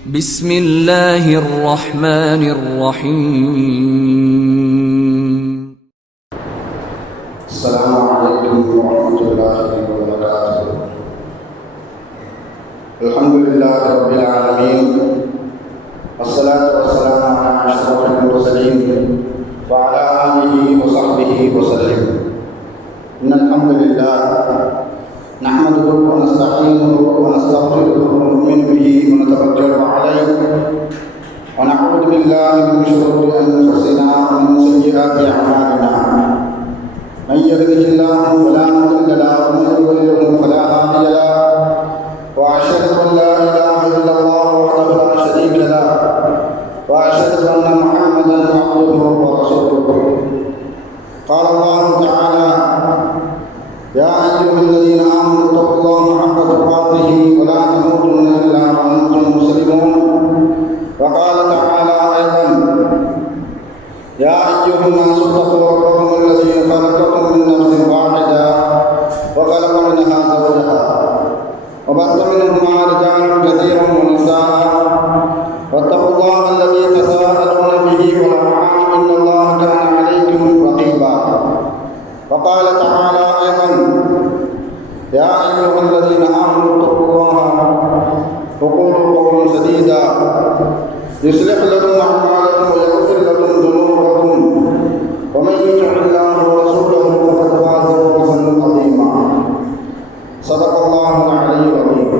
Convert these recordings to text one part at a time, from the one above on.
بسم الله الرحمن الرحيم. السلام عليكم ورحمة الله وبركاته. الحمد لله رب العالمين، والصلاة والسلام على أشرف المرسلين وعلى آله وصحبه وسلم. إن الحمد لله نحمده ونستعينه ونستغفره ونؤمن به ونتوكل عليه ونعوذ بالله من شرور أنفسنا ومن سيئات أعمالنا. من يهده الله فلا مضل له ومن يضلل فلا هادي له، وأشهد أن لا إله إلا الله وحده لا شريك له، وأشهد أن محمدا عبده ورسوله. قال الله تعالى: يا أيها الذين آمنوا اتقوا الله حق تقاته ولا تموتن إلا وأنتم مسلمون. وقال تعالى أيضا: يا أيها الناس اتقوا ربكم الذي خلقكم من نفس واحدة وخلق منها زوجها وبث منهما رجالا كثيرا ونساء، واتقوا الله الذي تساءلون به والأرحام إن الله كان عليكم رقيبا. وقال تعالى أيضا: يا أيها الذين آمنوا اتقوا الله وقولوا قولا سديدا يصلح لكم أعمالكم ويغفر لكم ذنوبكم، ومن يطع الله ورسوله فقد فاز فوزا عظيما. صدق الله العلي العظيم.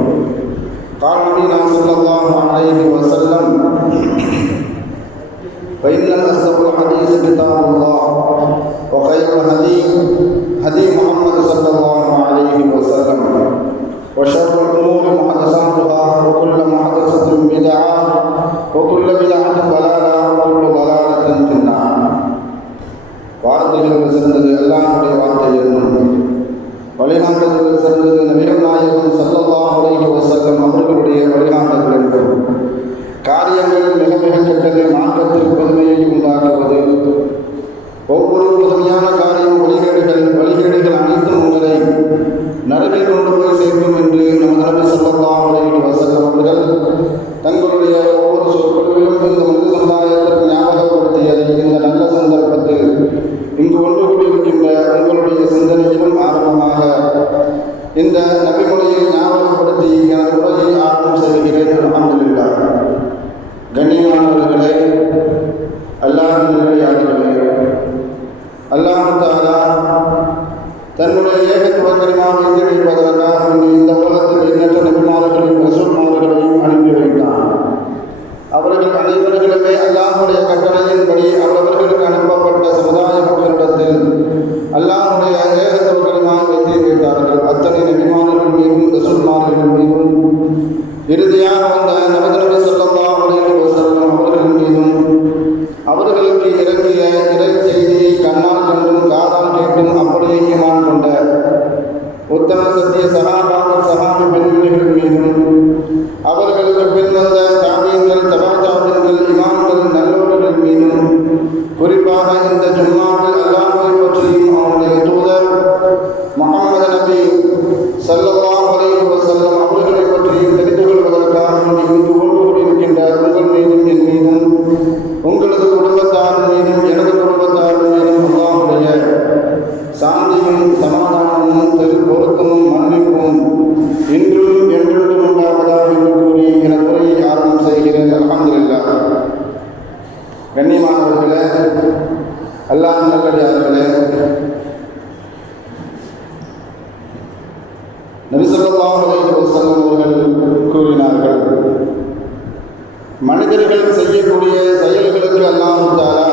قال نبينا صلى الله عليه وسلم: فإن أصدق الحديث كتاب الله، وخير الهدي هدي محمد صلى الله عليه وسلم، وشر الأمور محدثاتها، وكل محدثة بدعة، وكل بدعة ضلالة، وكل ضلالة في النار. வார்த்தைகள் சிறந்தது அல்லாஹ்வுடைய வார்த்தை என்னும் வழிகாட்டுதல் சிறந்தது நபிகள் நாயகம் ஸல்லல்லாஹு அலைஹி வஸல்லம் அவர்களுடைய வழிகாட்டுதல் என்றும் காரியங்கள் மிக மிக கெட்டது மார்க்கத்தில் பெருமையை உண்டாக்குவது, ஒவ்வொரு புதுமையான காரியம் வழிகேடுகள் அனைத்தும் உங்களை நரகில் கொண்டு போய் சேர்க்கும் என்று நமது நபி ஸல்லல்லாஹு அலைஹி வஸல்லம் அவர்கள் தங்களுடைய ஒவ்வொரு சொற்களிலும் இந்த மனித சமுதாயத்திற்கு ஞாபகப்படுத்தியதை இந்த நல்ல சந்தர்ப்பத்தில் இங்கு ஒன்று கூடியிருக்கின்ற உங்களுடைய சிந்தனையிலும் ஆர்வமாக இந்த நபிமொழியை ஞாபகப்படுத்தி எனது உரையை ஆரம்பம் செய்கிறேன். அல்ஹம்துலில்லாஹ். கண்ணியமானவர்களே, அல்லாஹ்வின் நல்லடியார்களே, அல்லாஹ் தஆலா தன்னுடைய ஏகத்துவ கலிமாவை தெரிவிப்பதற்காக இந்த உலகத்தில் எண்ணற்ற நபிமார்களையும் ரசூல்மார்களையும் அனுப்பி வைத்தான். அவர்கள் அனைவர்களுமே அல்லாஹ்வுடைய கட்டளையின்படி அவர்களுக்கு அனுப்பப்பட்ட சமுதாய மக்களிடத்தில் அல்லாஹ்வுடைய ஏகத்துவ கலிமாவை தெரிவித்தார்கள். அத்தனை நபிமார்கள் மீதும் ரசூல்மார்கள் மீதும் இறுதியாக வந்த நபி ஸல்லல்லாஹு அலைஹி வஸல்லம் அவர்கள் மீதும் அவர்களுக்கு இறங்கிய இறை செய்தியை கண்ணால் கண்டும் காதால் கேட்டும் அப்படியே ஈமான் கொண்ட உத்தம சத்திய சஹாபாக்கள் சஹாபி பெண்மணிகள் மீதும் அவர்களுக்கு பின் வந்த தாபியீன்கள் தபா தாபியீன்கள் இமாம்கள் நல்லோர்கள் மீதும் குறிப்பாக இந்த ஜும்மாவில் அல்லாஹ்வை பற்றியும் அவனுடைய தூதர் முஹம்மது நபி ஸல்லல்லாஹு அலைஹி வஸல்லம் அவர்களை பற்றியும் தெரிந்து கொள்வதற்காக இங்கு ஒன்று கூடியிருக்கின்ற உங்கள் மீதும் என் மீதும் உங்களது குடும்பத்தார் மீதும் எனது குடும்பத்தார் மீதும் அல்லாஹ்வுடைய சாந்தியும் சமாதானமும் பொருத்தமும் மன்னிப்பும் இன்றும் என்றென்றும் உண்டாவதாக என்று கூறி எனது உரையை ஆரம்பம் செய்கிறேன். அல்ஹம்துலில்லாஹ். கண்ணியமானவர்களே, அல்லாஹ் நல்லடியார்களே, நபி ஸல்லல்லாஹு அலைஹி வஸல்லம் அவர்கள் கூறினார்கள், மனிதர்கள் செய்யக்கூடிய செயல்களுக்கு அல்லாஹ் தஆலா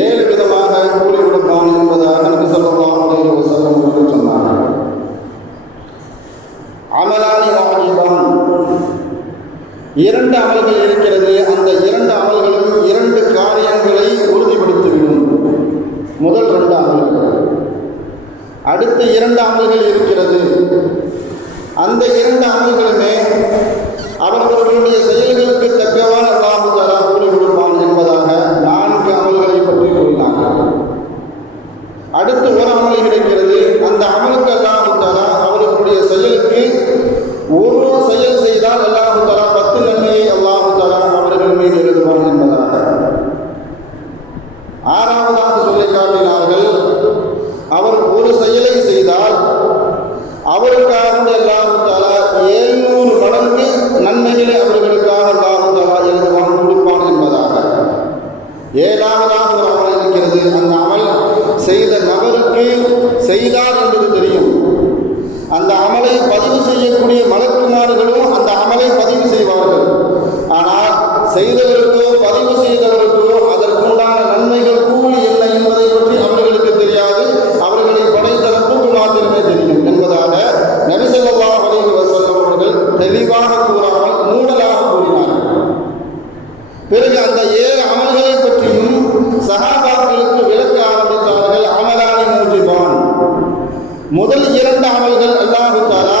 7 விதமாக கூலி கொடுப்பான் என்பதாக நபி ஸல்லல்லாஹு அலைஹி வஸல்லம் அவர்கள் சொன்னார்கள். அமலானி வாஜிபான், 2 அமல்கள் இருக்கிறது. அந்த 2 அமல்களும் 2 காரியங்களை உறுதிப்படுத்திவிடும். முதல் 2 அமல்கள், அடுத்த 2 அமல்கள் இருக்கிறது. அந்த 2 அமல்களுமே அவர்களுடைய செயல்களுக்கு தக்கவான அல்லாஹ் தஆலா கூலி கொடுப்பான் என்பதாக 4 அமல்களை பற்றி கூறினார்கள். அடுத்து ஒரு அமல் கிடைக்கிறது. அந்த அமலுக்கு அல்லாஹ் தஆலா அவர்களுடைய செயலுக்கு ஒரு செயல் செய்தால் அல்லாஹ் தஆலா 10 செய்தவருக்கோ பதிவு செய்தவருக்கோ அதற்குண்டான நன்மைகள் கூலி என்ன என்பதை பற்றி அவர்களுக்கு தெரியாது. அவர்களை படைத்த ரப்புக்கு மாத்திரமே தெரியும் என்பதாக நபி ஸல்லல்லாஹு அலைஹி வஸல்லம் அவர்கள் தெளிவாக கூறாமல் மூடலாக கூறினார்கள். பிறகு அந்த 7 அமல்களை பற்றியும் சஹாபாக்களுக்கு விளக்க ஆரம்பித்தார்கள். அமலானி மூஜிபான், முதல் 2 அமல்கள் அல்லாஹ் தஆலா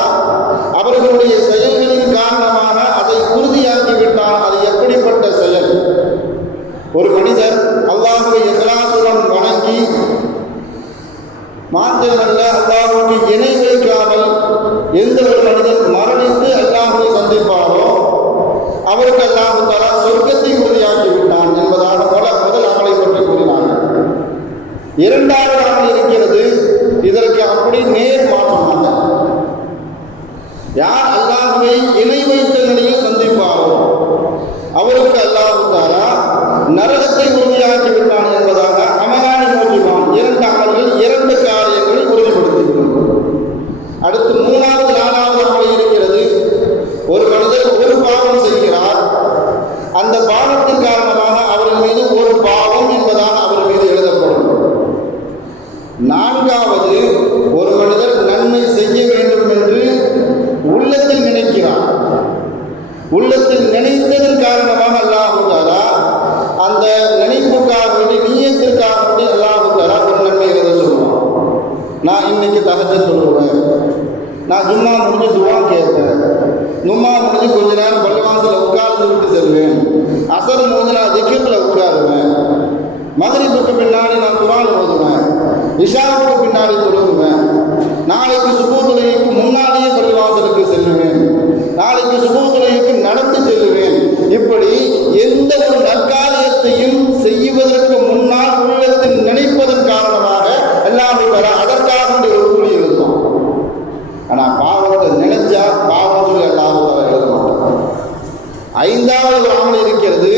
அவர்களுடைய செயல்களின் காரணமாக அதை உறுதியாக்கிவிட்டான். அது எப்படிப்பட்ட செயல்? ஒரு மனிதர் அல்லாஹ்வை இக்லாசுடன் வணங்கி மாத்திரமல்ல அல்லாஹ்வுக்கு இணை வைக்காமல் எந்த ஒரு மனிதன் மரணித்து அல்லாஹ்வை சந்திப்பாரோ அவருக்கு அல்லாஹ் தஆலா சொர்க்கத்தை உறுதியாக்கி விட்டான் என்பதாக முதல் அமலை பற்றி கூறினார்கள். 2வது அமல் இருக்கிறது, இதற்கு அப்படி நேர் மாற்றமாக யார் அல்லாஹ்வை இணை வைத்த நிலையில் சந்திப்பாரோ அவருக்கு அல்லாஹ் தஆலா நரகத்தை உறுதியாக்கி விட்டான் என்பதாக அமலானி மூஜிபான் 2 அமல்கள் 2 காரியங்களை உறுதிப்படுத்துகிறது. அடுத்து 3வது 4வது அமல் இருக்கிறது. ஒரு மனிதர் ஒரு பாவம் செய்கிறார், அந்த பாவத்தின் காரணமாக அவர் மீது ஒரு பாவம் என்பதாக அவர் மீது எழுதப்படும். 4வது ஒரு மனிதர் நன்மை செய்ய வேண்டும் என்று உள்ளத்தில் நினைக்கிறார். உள்ளத்தில் நினைத்ததன் காரணமாக அல்லாஹ் தஆலா அந்த நினைப்புக்காக வேண்டி நியத்திற்காக வேண்டி அல்லாஹ் தஆலா ஒரு நன்மை எழுத சொல்லுவான். நான் இன்னைக்கு தஹஜ்ஜுத் தொழுவேன், நான் ஜும்மா முடிஞ்சு துவா கேட்பேன், ஜும்மா முடிஞ்சு கொஞ்ச நேரம் பள்ளிவாசலில் உட்கார்ந்து விட்டு செல்வேன், அசர் முடிஞ்சு நான் திக்ரில் உட்காருவேன், மக்ரிபுக்கு பின்னாடி நான் குர்ஆன் ஓதுவேன், இஷாவுக்கு பின்னாடி தொழுவேன், நாளைக்கு சுபஹ் தொழுகைக்கு முன்னாடியே பள்ளிவாசலுக்கு செல்லுவேன், நாளைக்கு சுபஹ் தொழுகைக்கு நடந்து செல்லுவேன். இப்படி எந்த ஒரு நற்காரியத்தையும் செய்வதற்கு முன்னால் உள்ளத்தில் நினைப்பதன் காரணமாக அல்லாஹ் தஆலா அதற்காக ஒரு கூலி எழுதுவான். ஆனால் பாவத்தை நினைச்சா பாவம் சொல்லி அல்லாஹ் தஆலா எழுத மாட்டான். 5வது ஒரு அமல் இருக்கிறது.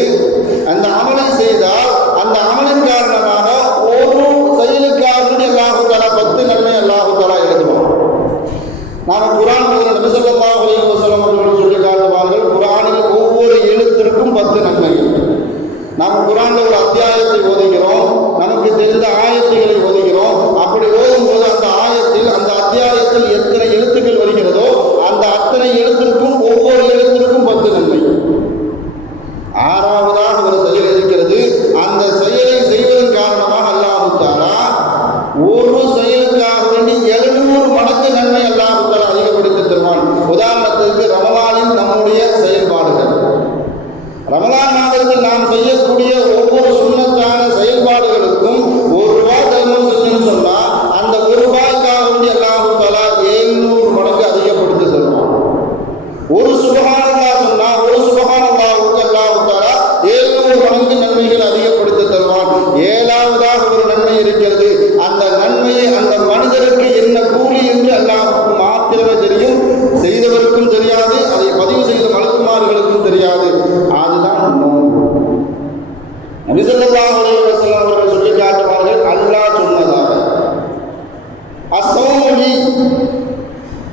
அந்த அமலை செய்தால் அந்த அமலின் காரணமாக ஒரு செயலுக்காக அல்லாஹ் தஆலா 10 நன்மை அல்லாஹ் தஆலா எழுதுவான். நாம் குர்ஆன் ஓதுகிற நபி ஸல்லல்லாஹு அலைஹி வஸல்லம் அவர்கள் சொல்லி காட்டுவார்கள், குர்ஆனில் ஒவ்வொரு எழுத்திற்கும் 10 நன்மைகள். நாம் குர்ஆனில் ஒரு அத்தியாயத்தை ஓதுகிறோம், நமக்கு தெரிந்த ஆயத்துகளை ஓதுகிறோம். அப்படி ஓதும்போது அந்த ஆயத்தில் அந்த அத்தியாயத்தில் எத்தனை எழுத்துக்கள் வருகிறதோ அந்த அத்தனை எழுத்திற்கும் ஒவ்வொரு எழுத்திற்கும் 10 நன்மை. 6வதாக ஒரு செயல் இருக்கிறது. அந்த செயலை செய்வதன் காரணமாக அல்லாஹ் தஆலா ஒரு செயலுக்காக வேண்டி 700 மடங்கு நன்மை அல்லாஹ் தஆலா அதிகப்படுத்தி தருவான். உதாரணத்திற்கு ரமலானின் நம்முடைய செயல்பாடுகள், ரமலான் மாதத்தில் நாம் செய்யக்கூடிய ஒவ்வொரு சுன்னத்தான செயல்பாடுகளுக்கும் ₹1 தர்மம் செஞ்சோம்னு சொன்னால் அந்த ₹1க்காக வேண்டி அல்லாஹ் தஆலா 700 மடங்கு அதிகப்படுத்தி தருவான். ஒரு சுப்ஹானல்லாஹ் சொன்னால் ஒரு சுப்ஹானல்லாஹ்வுக்கு அல்லாஹ் தஆலா 700 மடங்கு நன்மைகள் அதிகப்படுத்தி தருவான். 7வதாக ஒரு நன்மை இருக்கிறது. அந்த நன்மையை அந்த மனிதருக்கு என்ன கூலி என்று அல்லாஹ்வுக்கு மாத்திரமே தெரியும், செய்தவருக்கும் தெரியாது, அதை பதிவு செய்த மலக்குமார்களுக்கும் தெரியாது. அதுதான் நோன்பு. நபி ஸல்லல்லாஹு அலைஹி வஸல்லம் அவர்கள் சொல்லி காட்டுவார்கள், அல்லாஹ் சொன்னதாக அஸ்ஸௌமு,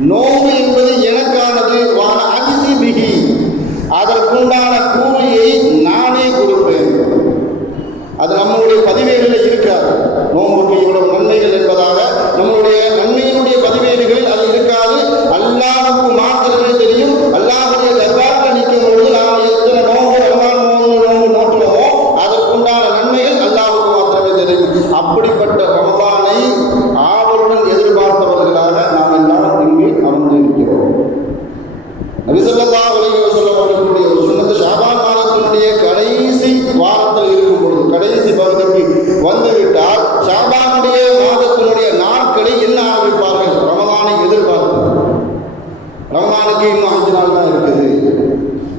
நோன்பு என்பது எனக்கானது, வான அஜ்ஸி பிஹி, அதற்குண்டான கூலியை நானே கொடுப்பேன். அது நம்முடைய பதிவேடுகளில் இருக்காது. நோன்புக்கு இவ்வளவு நன்மைகள் என்பதாக நம்முடைய நன்மையினுடைய பதிவேடுகளில் அது இருக்காது. அல்லாஹ்வுக்கு மாத்திரமே தெரியும். அல்லாஹ்வுடைய தர்பாரில் நிற்கும் பொழுது நாம் எத்தனை நோன்பு ரமலான் நோன்பு நோட்டுவோமோ அதற்குண்டான நன்மைகள் அல்லாஹ்வுக்கு மாத்திரமே தெரியும். அப்படிப்பட்ட ரமலானை ஆவலுடன் எதிர்பார்த்தவர்களாக நாம் எல்லாம் இங்கு அமர்ந்து இருக்கிறோம். நபி ஸல்லல்லாஹு அலைஹி வஸல்லம் அவர்களுடைய ஒரு சுன்னத்து ஷாபான் மாதத்தினுடைய கடைசி வாரத்தில் இருக்கும் பொழுது, கடைசி பகுதிக்கு வந்துவிட்டால் ஷாபானுடைய மாதத்தினுடைய நாட்களை என்ன ஆரம்பிப்பார்கள்? ரமலானை எதிர்பார்ப்பு. ரமலானுக்கு இன்னும் 5 நாள் தான் இருக்குது,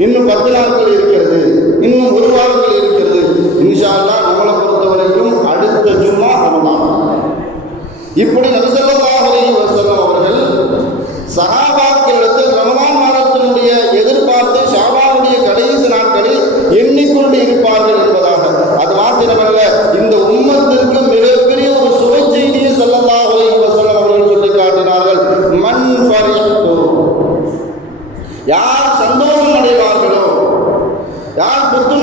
இன்னும் 10 நாட்கள் இருக்கிறது, இன்னும் 1 வாரங்கள் இருக்கிறது. இன்ஷா அல்லாஹ் நம்மளை பொறுத்த வரைக்கும் அடுத்த ஜும்மா ரமலான். இப்படி நபி ஸல்லல்லாஹு அலைஹி வஸல்லம் அவர்கள் சஹாபாக்களிடத்தில் ரமலான் மாதத்தினுடைய எதிர்பார்த்து ஷாபானுடைய கடைசி நாட்களில் எண்ணிக்கொண்டு இருப்பார்கள் என்பதாக. அது மாத்திரமல்ல, இந்த உம்மத்திற்கு மிகப்பெரிய ஒரு சுவை செய்தியை ஸல்லல்லாஹு அலைஹி வஸல்லம் அவர்கள் சொல்லி காட்டினார்கள். மன் ஃபரிஹ்து, யார் சந்தோஷம் அடைவார்களோ, யார் புத்துணர்ச்சி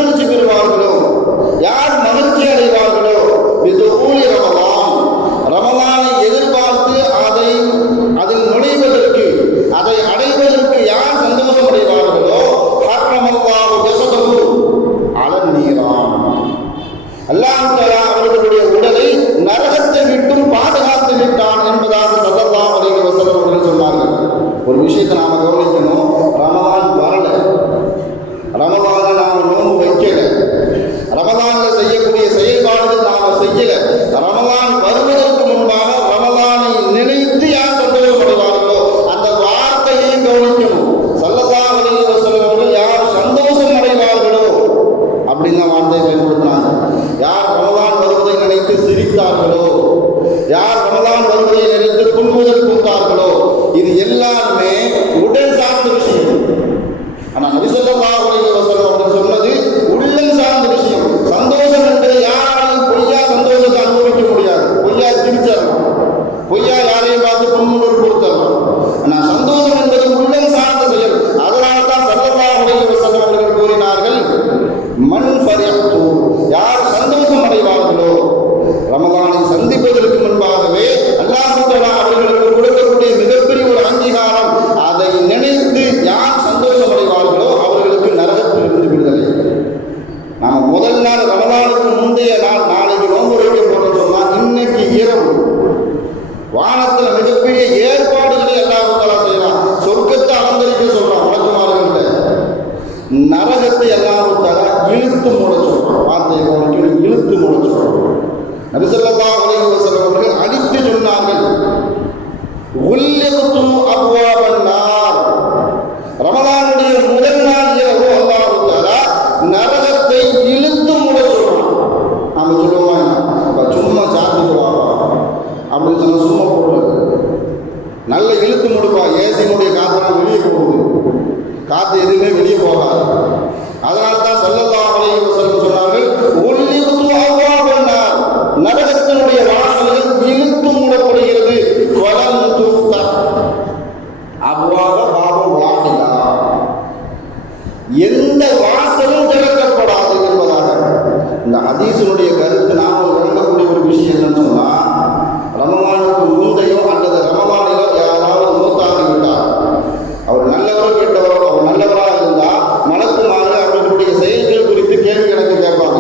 நரகத்தை அல்லாஹ் தஆலா இழுத்து மூட சொல்றான். வார்த்தையை கவனிக்கணும், இழுத்து மூட சொல்றான். நபி ஸல்லல்லாஹு அலைஹி வஸல்லம் அவர்கள் அடித்து சொன்னார்கள், உல்லியத்து அப்வாபன் நார். ரமலானுடைய முதல் நாள் இரவு அல்லாஹ் தஆலா நரகத்தை இழுத்து மூட சொல்றான். நாம சொல்லுவோம், சும்மா சாப்பிடுவாங்க அப்படின்னு சொன்னா சும்மா போடுறது. நல்ல இழுத்து முடிப்பா, ஏசினுடைய காற்றெல்லாம் வெளியே போகுது, காற்று எதுவுமே வெளியே போகாது. அதனால தான் ஸல்லல்லாஹு அலைஹி வஸல்லம் சொன்னார்கள், உல்லியத்து அப்வாபன் நார், நரகத்தினுடைய வாசல்கள் இழுத்து மூடப்படுகிறது. வலம் துஃப்தஹ் அப்வாப பாபு வாஹிதா, எந்த வாசலும் திறக்கப்படாது என்பதாக. இந்த ஹதீஸினுடைய கருத்து நாம் விளங்கக்கூடிய ஒரு விஷயம் என்னன்னு சொன்னா, ரமலானுக்கு முந்தையோ அல்லது ரமலானிலோ யாராவது மூத்தாகிவிட்டார், அவர் நல்லவரோ கேட்டவரோ, அவர் நல்லவராக இருந்தால் மலக்குமார்கள் அவர்களுடைய செயல்கள் குறித்து கேள்வி கணக்கு கேட்பாங்க.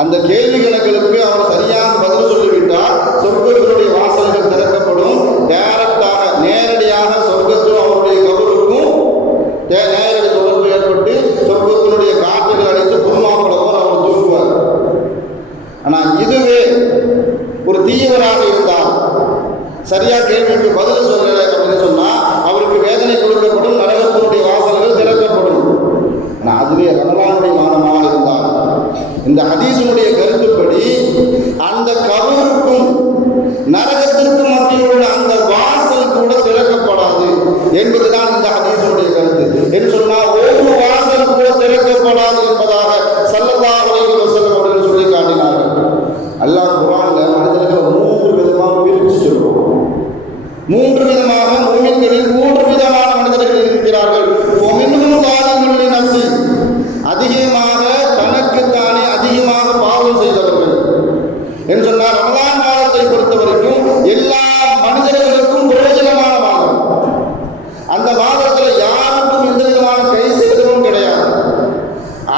அந்த கேள்வி கணக்குகளுக்கு அவர் சரியாக பதில் சொல்லிவிட்டால் சொர்க்கத்தினுடைய வாசல்கள் திறக்கப்படும். டைரக்டாக நேரடியாக சொர்க்கத்தும் அவருடைய கபருக்கும் நேரடி தொடர்பு ஏற்பட்டு சொர்க்கத்தினுடைய காற்றுகள் அடித்து புதுமாப்பளவோர் அவர் தூங்குவார். ஆனால் இதுவே ஒரு தீயவராக இருந்தால், சரியா கேள்விக்கு பதில் சொல்லலை அப்படின்னு சொன்னால் அவருக்கு வேதனை கொடுக்கப்படும், நரகத்தினுடைய வாசல்கள் திறக்கப்படும். ஆனால் அதுவே ரமலானுடைய மாதமாக இருந்தால், இந்த ஹதீஸினுடைய கருத்துப்படி அந்த கபருக்கும் நரகத்திற்கும் மத்தியில் உள்ள அந்த வாசல் கூட திறக்கப்படாது என்பதுதான் இந்த ஹதீஸினுடைய கருத்து. என்று சொன்னால் ஒரு வாசல் கூட திறக்கப்படாது என்பதாக ஸல்லல்லாஹு அலைஹி வஸல்லம் அவர்கள் சொல்லி காட்டினார்கள். அல்லாஹ் குர்ஆன்ல மனிதர்களை 3 விதமாக பிரித்து சொல்றான். 3 விதமாக முஃமின்களில் 3 விதமான மனிதர்கள் இருக்கிறார்கள். ஃபமின்ஹும் ஸாலிமுன் லினஃப்ஸி, அதிகமாக தனக்குத்தானே அதிகமாக பாவம் செய்தவர்கள். என்று சொன்னால் ரமலான் மாதத்தை பொறுத்த வரைக்கும் எல்லா மனிதர்களுக்கும் பிரயோஜனமான மாதம். அந்த மாதத்தில் யாருக்கும் எந்த விதமான கை சேதமும் கிடையாது.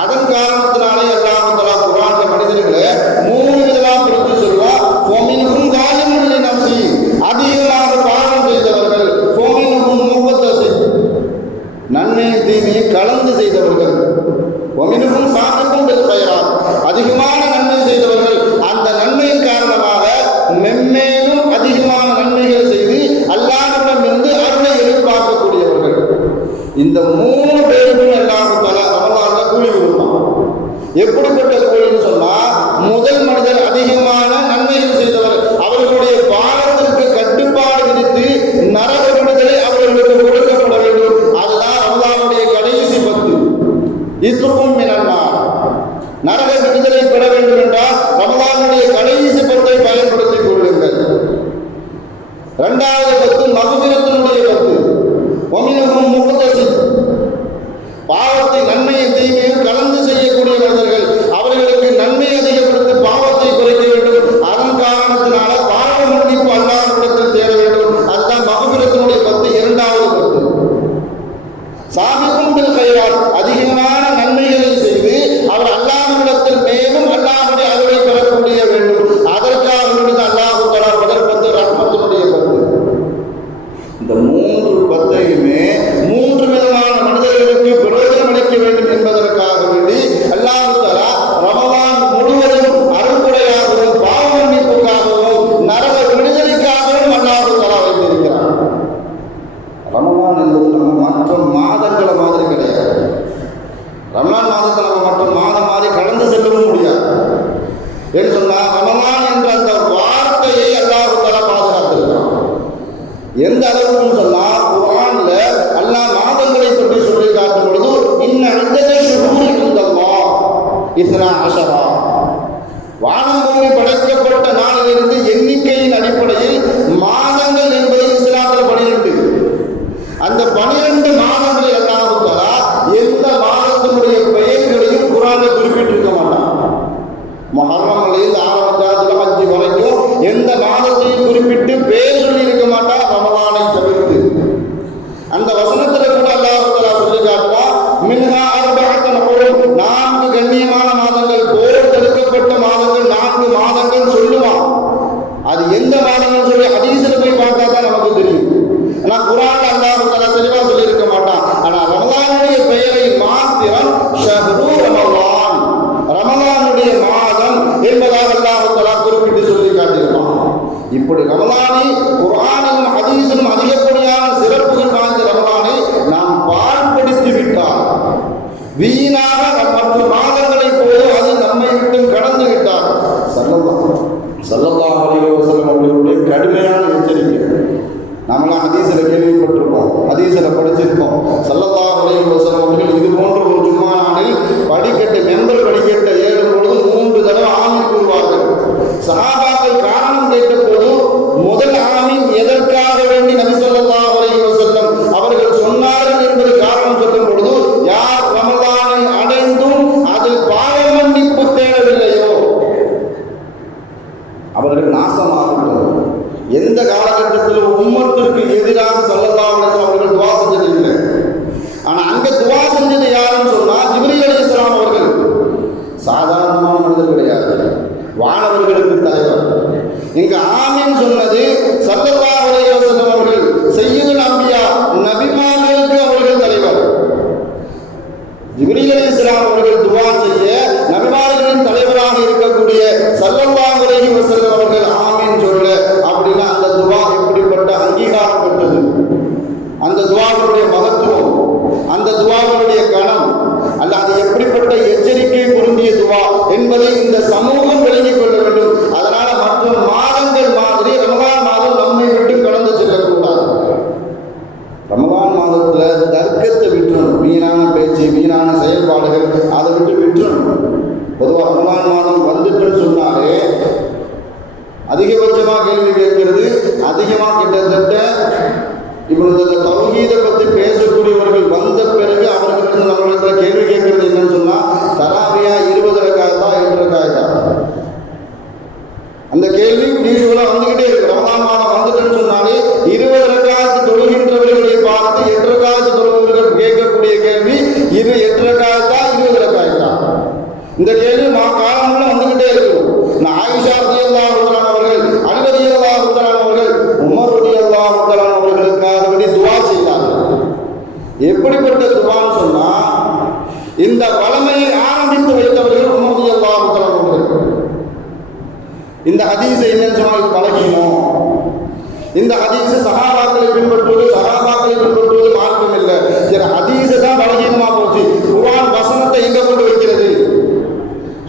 அதன் காரணத்தினாலே அல்லாஹ் தஆலா குர்ஆன்ல மனிதர்களை 3 விதமாக பிரித்து சொல்வார். ஃபமின்ஹும் ஸாலிமுன் லினஃப்ஸி, அதிகமாக பாவம் செய்தவர்கள். ஃபமின்ஹும் முக்தஸித், நன்மை தீமையை கலந்து செய்தவர்கள். ஃபமின்ஹும் சாபிகுன் பில் கைராத், அதிகமான நன்மை செய்தவர்கள். அந்த நன்மையின் காரணமாக மென்மேலும் அதிகமான நன்மைகள் செய்து அல்லாஹ்விடமிருந்து அருளை எதிர்பார்க்கக்கூடியவர்கள். இந்த 3 பேருக்கும் அல்லாஹ் தஆலா ரமலான்ல கூலி கொடுப்பான். எப்படிப்பட்ட கூலின்னு சொன்னா, முதல் மனிதர் அதிகமான நன்மைகள் செய்தவர், அவர்களுடைய பாவத்திற்கு கட்டுப்பாடு விதித்து நரக விடுதலை அவர்களுக்கு கொடுக்கப்பட வேண்டும். அதுதான் ரமலானுடைய கடைசி 10. இத்துக்கும் மினன்னார், நரக விடுதலை பெற வேண்டும் என்றால் ரமலானுடைய கடைசி 10ஐ பயன்படுத்திக் கொள்ளுங்கள். 2வது 10 மக்ஃபிரத்தினுடைய 10. வமின்ஹும் முக்தஸித், பாவத்தை நன்மையை தீமையும் கலந்து செய்யக்கூடிய மனிதர்கள், அவர்களுக்கு நன்மை அதிகப்படுத்தி பாவத்தை குறைக்க வேண்டும். அதன் காரணத்தினால பாவ மன்னிப்பு அல்லாஹ்விடத்தில் தேட வேண்டும். அதுதான் மக்ஃபிரத்தினுடைய 10. 2வது 10 சாபிகுன் பில் கைராத், அதிகமான நன்மைகளை செய்து அவர் அல்லாஹ்விடத்தில் மேலும் அல்லாஹ்வுடைய அருளை பெறக்கூடிய வேண்டும். அதற்காக அல்லாஹ் தஆலா முதல் 10 ரஹ்மத்தினுடைய 10. இந்த 3 10ஐயுமே 3 விதமான மனிதர்களுக்கு பிரயோஜனம் அளிக்க வேண்டும் என்பதற்காக வேண்டி அல்லாஹ் தஆலா ரமலான் முழுவதும் அருள்கொடையாகவும் பாவ மன்னிப்புக்காகவும் நரக விடுதலைக்காகவும் அல்லாஹ் தஆலா வைத்திருக்கிறார். ரமலான் என்பது நம்ம மற்ற மாதங்களை மாதிரி கிடையாது. ரமலான் மாதத்தை நம்ம மற்ற மாதம் மாதிரி கடந்து செல்லவும் முடியாது. என்று சொன்னால் ரமலான் என்ற அந்த வார்த்தையை அல்லாஹ் தஆலா பாதுகாத்திருக்கிறான். எந்த அளவுக்கு சொன்னால் குர்ஆன்ல அல்லாஹ் மாதங்களை பற்றி சொல்லி காட்டும் பொழுது, இன்ன இத்தத ஷுஹூரி இன்தல்லாஹ் 12, வானம் பூமி படைக்கப்பட்ட நாளிலிருந்து எண்ணிக்கையின் அடிப்படையில் மாதங்கள் என்பது இஸ்லாத்தில் 12. அந்த 12 மாதங்களை அல்லாஹ் தஆலா எந்த மாதத்தினுடைய பெயர்களையும் குர்ஆன்ல குறிப்பிட்டிருக்க மாட்டான். முஹர்ரம்லேருந்து ஆரம்பித்தால் ஹஜ் வரைக்கும் எந்த மாதத்தையும் குறிப்பிட்டு பேர் சொல்லி இருக்க மாட்டான், ரமலானை தவிர்த்து. அந்த வசனத்தில் கூட அல்லாஹ் தஆலா சொல்லி காட்டுவான், மின்ஹா அர்பஅத்துன் ஹுரும், 4 கண்ணியமான மாதங்கள், போர் தடுக்கப்பட்ட மாதங்கள் 4 மாதங்கள் சொல்லுவான். அது எந்த மாதங்கள் சொல்லி மாத்திரம் ஷஹ்ரு ரமலான், ரமலானுடைய மாதம் என்பதாக அல்லாஹ் தஆலா குறிப்பிட்டு சொல்லி காட்டியிருப்பான். இப்படி ரமலானை குர்ஆனும் ஹதீஸும் அதிகப்படியான சிறப்புகள் வாய்ந்த ரமலானை நாம் பாழ்படுத்தி விட்டால், வீணாக மற்ற மாதங்களை போல அது நம்மை விட்டு கடந்து விட்டார். ஸல்லல்லாஹு அலைஹி வஸல்லம் அவர்களுடைய கடுமையான எச்சரிக்கை நம்மளாம் ஹதீஸில் கேள்விப்பட்டிருக்கோம், ஹதீஸில் படிச்சிருக்கோம். ஸல்லல்லாஹு அலைஹி வஸல்லம் அவர்கள் இது போன்ற ஒரு ஜும்மா நாளில் படிக்கட்டு மெம்பர் படிக்கட்டை ஏறும் பொழுது 3 தடவை ஆமீன் கூறுவார்கள். சஹாபாக்கள் காரணம் கேட்ட போது முதல் ஆமீன் எதற்காக வேண்டி நபி ஸல்லல்லாஹு அலைஹி வஸல்லம் அவர்கள் சொன்னார்கள் என்பது காரணம் சொல்லும் பொழுது, யார் ரமலானை அடைந்தும் அதில் பாவ மன்னிப்பு தேடவில்லையோ அவர்கள் நாசமாகட்டும். எந்த காலகட்டத்திலும் உம்மத்திற்கு எதிராக ஸல்லல்லாஹு அலைஹி வஸல்லம் அவர்கள் துஆ செஞ்சது இல்லை. ஆனா அங்க துஆ செஞ்சது யாருன்னு சொன்னா ஜிப்ரீல் அலைஹிஸ்ஸலாம் அவர்கள். சாதாரணமான மனிதர் கிடையாது, வானவர்களுக்கு தலைவர். இங்க ஆமீன் சொன்னது ஸல்லல்லாஹு அலைஹி வஸல்லம் அவர்கள், சய்யிதுல் அன்பியா, நபிமார்களுக்கு அவர்கள் தலைவர். ஜிப்ரீல் அலைஹிஸ்ஸலாம் அவர்கள் துஆ செய்ய நபிமார்களின் தலைவராக இருக்கக்கூடிய ஸல்லல்லாஹு அலைஹி வஸல்லம் அவர்கள் ஆமீன் சொல்ல, அப்படின்னா அந்த துஆ எப்படிப்பட்ட அங்கீகாரம் பெற்றது, அந்த துஆவுடைய மகத்துவம், அந்த துஆவுடைய கணம், அல்ல அது எப்படிப்பட்ட எச்சரிக்கை பொருந்திய துஆ என்பதை இந்த சமூகம் விளங்கிக் கொள்ள வேண்டும். அதனால மற்ற மாதங்கள் மாதிரி ரமலான் மாதம் நம்மை விட்டு கடந்து செல்லக்கூடாது. ரமலான் மாதத்துல தர்க்கத்தை விட்டுறணும், வீணான பேச்சு, வீணான செயல்பாடுகள், அதை விட்டு விட்டுறணும். பொதுவாக ரமலான் மாதம் வந்துட்டுன்னு சொன்னாலே அதிகபட்சமாக கேள்வி கேட்கிறது, அதிகமாக கிட்டத்தட்ட இப்போ இந்த தௌஹீதை பற்றி பேசக்கூடியவர்கள் வந்த பிறகு அவர்களுக்கு நம்மளிடத்தில் கேள்வி கேட்கறது என்னன்னு சொன்னால், தராவியா 20 ரக்காயத்தா 8 ரக்காயத்தா? அந்த கேள்வி யூசுவலாக வந்துகிட்டே இருக்கு. ரமலான் மாதம் வந்துட்டுன்னு சொன்னாலே 20 ரக்காயத்து தொழுகின்றவர்களை பார்த்து 8 ரக்காயத்து தொழுகிறவர்கள் கேட்கக்கூடிய கேள்வி, இது 8 ரக்காயத்தா 20 ரக்காயத்தா? இந்த கேள்வி காலங்களில் வந்துகிட்டே இருக்கும். ஆயிஷா ரலியல்லாஹு தஆலா அவர்கள், அலி ரலியல்லாஹு தஆலா அவர்கள், உமர் ரலியல்லாஹு தஆலா அவர்களுக்காக வேண்டி துஆ செய்தார்கள். எப்படிப்பட்ட துஆன்னு சொன்னா, இந்த வளமையை ஆரம்பித்து வைத்தவர்கள் உமர் ரலியல்லாஹு தஆலா அவர்கள். இந்த ஹதீஸை என்னன்னு சொன்னால் பழகினோம். இந்த ஹதீஸை சஹாபாக்களை பின்பற்றுவது மார்க்கம் இல்லை. சரி, ஹதீஸை தான் பழகினமா போச்சு. குர்ஆன் வசனத்தை எங்க கொண்டு வைக்கிறது?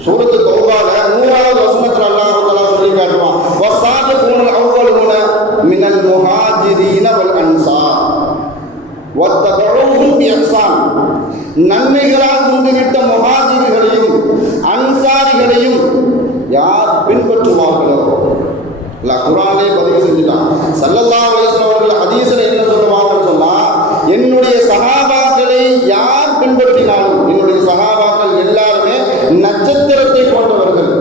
சூரத்து தௌபால 100வது வசனத்துல அல்லாஹ் தஆலா சொல்லி காட்டுவான், வஸாபிகூனல் அவ்வலூன மினல் முஹாஜிரீன வல் அன்சார் வத்தபஊஹும் பிஇஹ்சான். நன்மைகளால் முந்துவிட்ட முஹாஜிர்களையும் அன்சாரிகளையும் யார் பின்பற்றுவார்களோ, குர்ஆனிலே பதிவு செஞ்சுட்டான். ஸல்லல்லாஹு அலைஹி வஸல்லம் அவர்கள் ஹதீஸ்ல என்ன சொல்லுவாங்கன்னு சொன்னா, என்னுடைய சஹாபாக்களை யார் பின்பற்றினாலும், என்னுடைய சஹாபாக்கள் எல்லாருமே நட்சத்திரத்தை போன்றவர்கள்,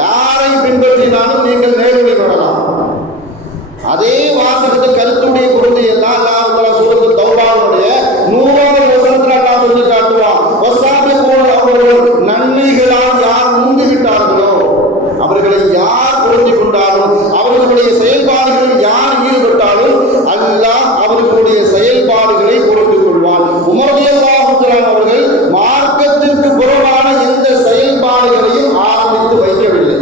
யாரை பின்பற்றினாலும் நீங்கள் நேர்வழி பெறலாம். அதே வாசகத்தை கருத்துடைய பொருள் எல்லாம் அல்லாஹ் தஆலா சூரத்து தௌபாவுடைய 100வது வசனத்துல அல்லாஹ் சொல்லி காட்டுவான், வஸாபிகூனல் அவ்வலூன். நன்மைகளால் யார் முந்தி விட்டார்களோ, அவர்களை யார் பொருந்தி கொண்டாலும், அவர்களுடைய செயல்பாடுகளில் யார் ஈடுபட்டாலும் அல்லாஹ் அவர்களுடைய செயல்பாடுகளை பொருந்திக் கொள்வான். உமர் ரலியல்லாஹு தஆலா அவர்கள் மார்க்கத்திற்கு புறம்பான எந்த செயல்பாடுகளையும் ஆரம்பித்து வைக்கவில்லை.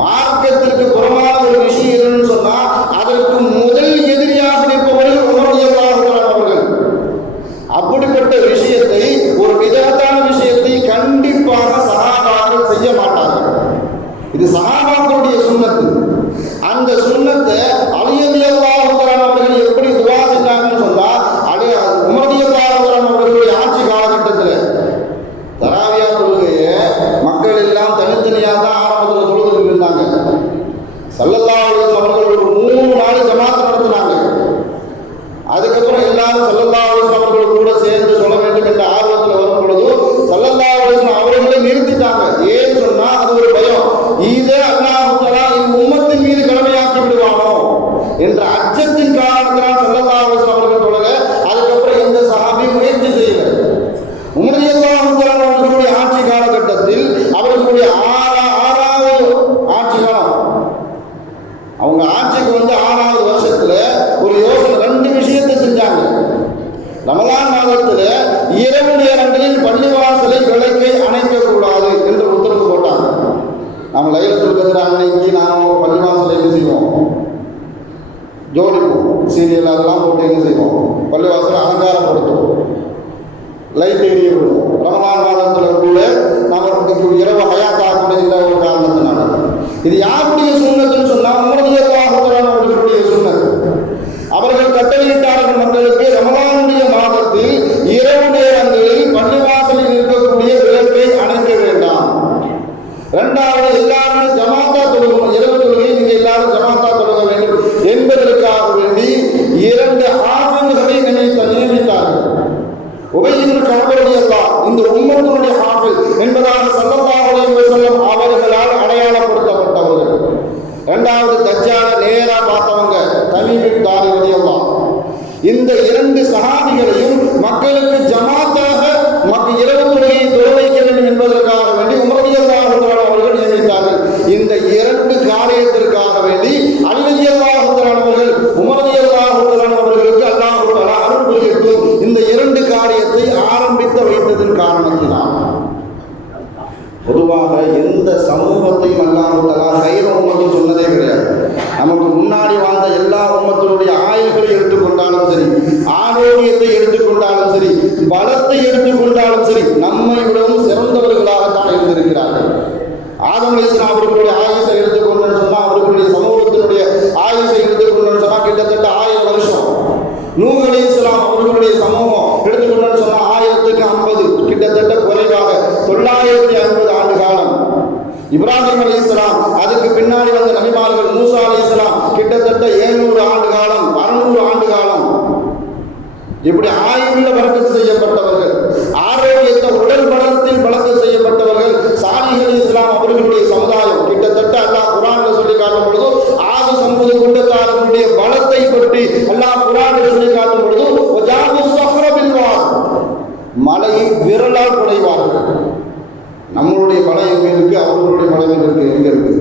மார்க்கத்திற்கு புறமான ஒரு விஷயம் என்னன்னு சொன்னா, அதற்கு முதல் எதிரியாக நிற்பவர்கள் உமர் ரலியல்லாஹு தஆலா அவர்கள். அப்படிப்பட்ட விஷயத்தை, ஒரு விதத்தான விஷயத்தை கண்டிப்பாக சஹாபாக்கள் செய்ய மாட்டார்கள். இது சஹாபாக்களுடைய சுன்னத்து. அந்த சுன்னத்தை அலி ரலியல்லாஹு தஆலா அவர்கள் எப்படி துஆ செஞ்சாங்கன்னு சொன்னா, உமர் ரலியல்லாஹு தஆலா அவர்களுடைய ஆட்சி காலகட்டத்தில் தராவியா தொழுகையை மக்கள் எல்லாம் தனித்தனியாக தான் ஆரம்பத்தில் தொழுதுட்டு இருந்தாங்க. ஸல்லல்லாஹு அலைஹி வஸல்லம் அவர்கள் ஒரு 3 நாள் ஜமாத் நடத்தினாங்க. அதுக்கப்புறம் எல்லாரும் ஸல்லல்லாஹு அலைஹி வஸல்லம் அவர்கள் கூட சேர்ந்து சொல்ல வேண்டும் என்ற ஆர்வத்தில் வரும் பொழுது ஸல்லல்லாஹு அலைஹி வஸல்லம் அவர்களை நிறுத்திட்டாங்க. ஏன்னு சொன்னா, அது ஒரு பயம், இதை அல்லாஹ் தஆலா இந்த உம்மத்தின் மீது கடமையாக்கி விடுவானோ என்ற அச்சத்தின் காரணத்தினால் ஸல்லல்லாஹு அலைஹி வஸல்லம் அவர்கள் தொழல. அதுக்கப்புறம் எந்த சஹாபி முயற்சி செய்யல. உமர் ரலியல்லாஹு தஆலா அவர்களுடைய ஆட்சி காலகட்டத்தில், அவர்களுடைய 6வது ஆட்சி காலம், அவங்க ஆட்சிக்கு வந்து 6வது வருஷத்துல ஒரு யோசனை, 2 விஷயத்தை செஞ்சாங்க. ரமலான் மாதத்துல இரவு நேரங்களில் பள்ளிவாசலை விளக்கை அணைக்கக்கூடாது என்று உத்தரவு போட்டாங்க. நம்ம லைலத்துல் கத்ர் அன்னைக்கு நாம் பள்ளிவாசலை என்ன செய்வோம், ஜோடிப்போம், சீரியல் அதெல்லாம் போட்டு என்ன செய்வோம், பள்ளிவாசலை அலங்காரப்படுத்துவோம், லைட் எரிய விடுவோம். ரமலான் மாதத்தில் கூட நமக்கு இரவு ஹயாத்தாக்கூடிய இந்த ஒரு காரணத்தினால இது யாருடைய சுண்ணத்துன்னு சொன்னால் அவர்களுடைய சுண்ணத்து. அவர்கள் கட்டளையிட்டார்கள் மக்களுக்கு ரமலானுடைய மாதத்தில் இரவு நேரங்களில் பள்ளிவாசலில் இருக்கக்கூடிய விளக்கை அணைக்க வேண்டாம். இரண்டாவது, எல்லாரும் ஜமாத்தா தொழுகணும், இரவு தொழுகை நீங்க எல்லாரும் ஜமாத்தா தொழுக வேண்டும் என்பதற்காக வேண்டி 2 ஆஃபில்களை நியமித்தார்கள். உபயின் கபருடையல்லாஹ் இந்த உம்மத்தினுடைய ஆஃபில் என்பதாக ஸல்லல்லாஹு அலைஹி வஸல்லம் அவர்களால் அடையாளப்படுத்தப்பட்டவர்கள். இரண்டாவது, தஜ்ஜால நேரா பார்த்தவங்க தமீம் தாரி ரலியல்லாஹு. இந்த 2 சஹாபிகளையும் மக்களுக்கு ஜமாத்தாக இரவு தொழுகையை தொழ வைக்க வேண்டும் என்பதற்காக வேண்டி உமர் ரலியல்லாஹு அன்ஹு அவர்கள் நியமித்தார்கள். இந்த 2 காரியத்திற்காக வேண்டி அலி ரலியல்லாஹு அன்ஹு அவர்கள் உமர் ரலியல்லாஹு அன்ஹு அவர்களுக்கு அல்லாஹ் தஆலா அருள் புரியட்டும் இந்த 2 காரியத்தை ஆரம்பித்து வைத்ததன் காரணத்தினால் பொதுவாக எந்த சமூகத்தையும் அல்லாஹ் தஆலா கைர உம்மத்து சொன்னதே கிடையாது. நமக்கு முன்னாடி வாழ்ந்த எல்லா உம்மத்தினுடைய ஆயுள்களை எடுத்துக்கொண்டாலும் சரி, ஆரோக்கியத்தை எடுத்துக்கொண்டாலும் சரி, பலத்தை எடுத்துக்கொண்டாலும் சரி, நம்மை விடவும் சிறந்தவர்களாகத்தான் இருந்திருக்கிறார்கள். ஆதம் அலைஹிஸ்ஸலாம் அவர்களுடைய ஆயுசை எடுத்துக்கொண்டு சொன்னால், அவர்களுடைய சமூகத்தினுடைய ஆயுசை எடுத்துக்கொண்டு சொன்னால் கிட்டத்தட்ட 1000 வருஷம். நூஹ் அலைஹிஸ்ஸலாம் அவர்களுடைய சமூகம் எடுத்துக்கொண்டு சொன்னால் 1050 கிட்டத்தட்ட குறைவாக 950 ஆண்டு காலம். இப்ராஹிம் அலைஹிஸ்ஸலாம் அதுக்கு பின்னாடி வந்த நபிமார்கள் மூசா அலைஹிஸ்ஸலாம் கிட்டத்தட்ட 700 ஆண்டு காலம், 600 ஆண்டு காலம். இப்படி ஆயுள்ல பரக்கத்து செய்யப்பட்டவர்கள், ஆரோக்கியத்தை உடல் பலத்தில் பலக்கத்து செய்யப்பட்டவர்கள் சாலிஹ் அலைஹிஸ்ஸலாம் அவர்களுடைய சமுதாயம். கிட்டத்தட்ட அல்லாஹ் குர்ஆன்ல சொல்லி காட்டும் பொழுது ஆது சமூக கூட்டத்தார்களுடைய பலத்தை பற்றி அல்லாஹ் குர்ஆன்ல சொல்லி காட்டும் பொழுது வஜாபு ஸஃர பில் வாத், மலையை விரலால் குடைவார்கள். நம்மளுடைய பலம் எங்க இருக்கு, அவர்களுடைய பலம் எங்க இருக்கு?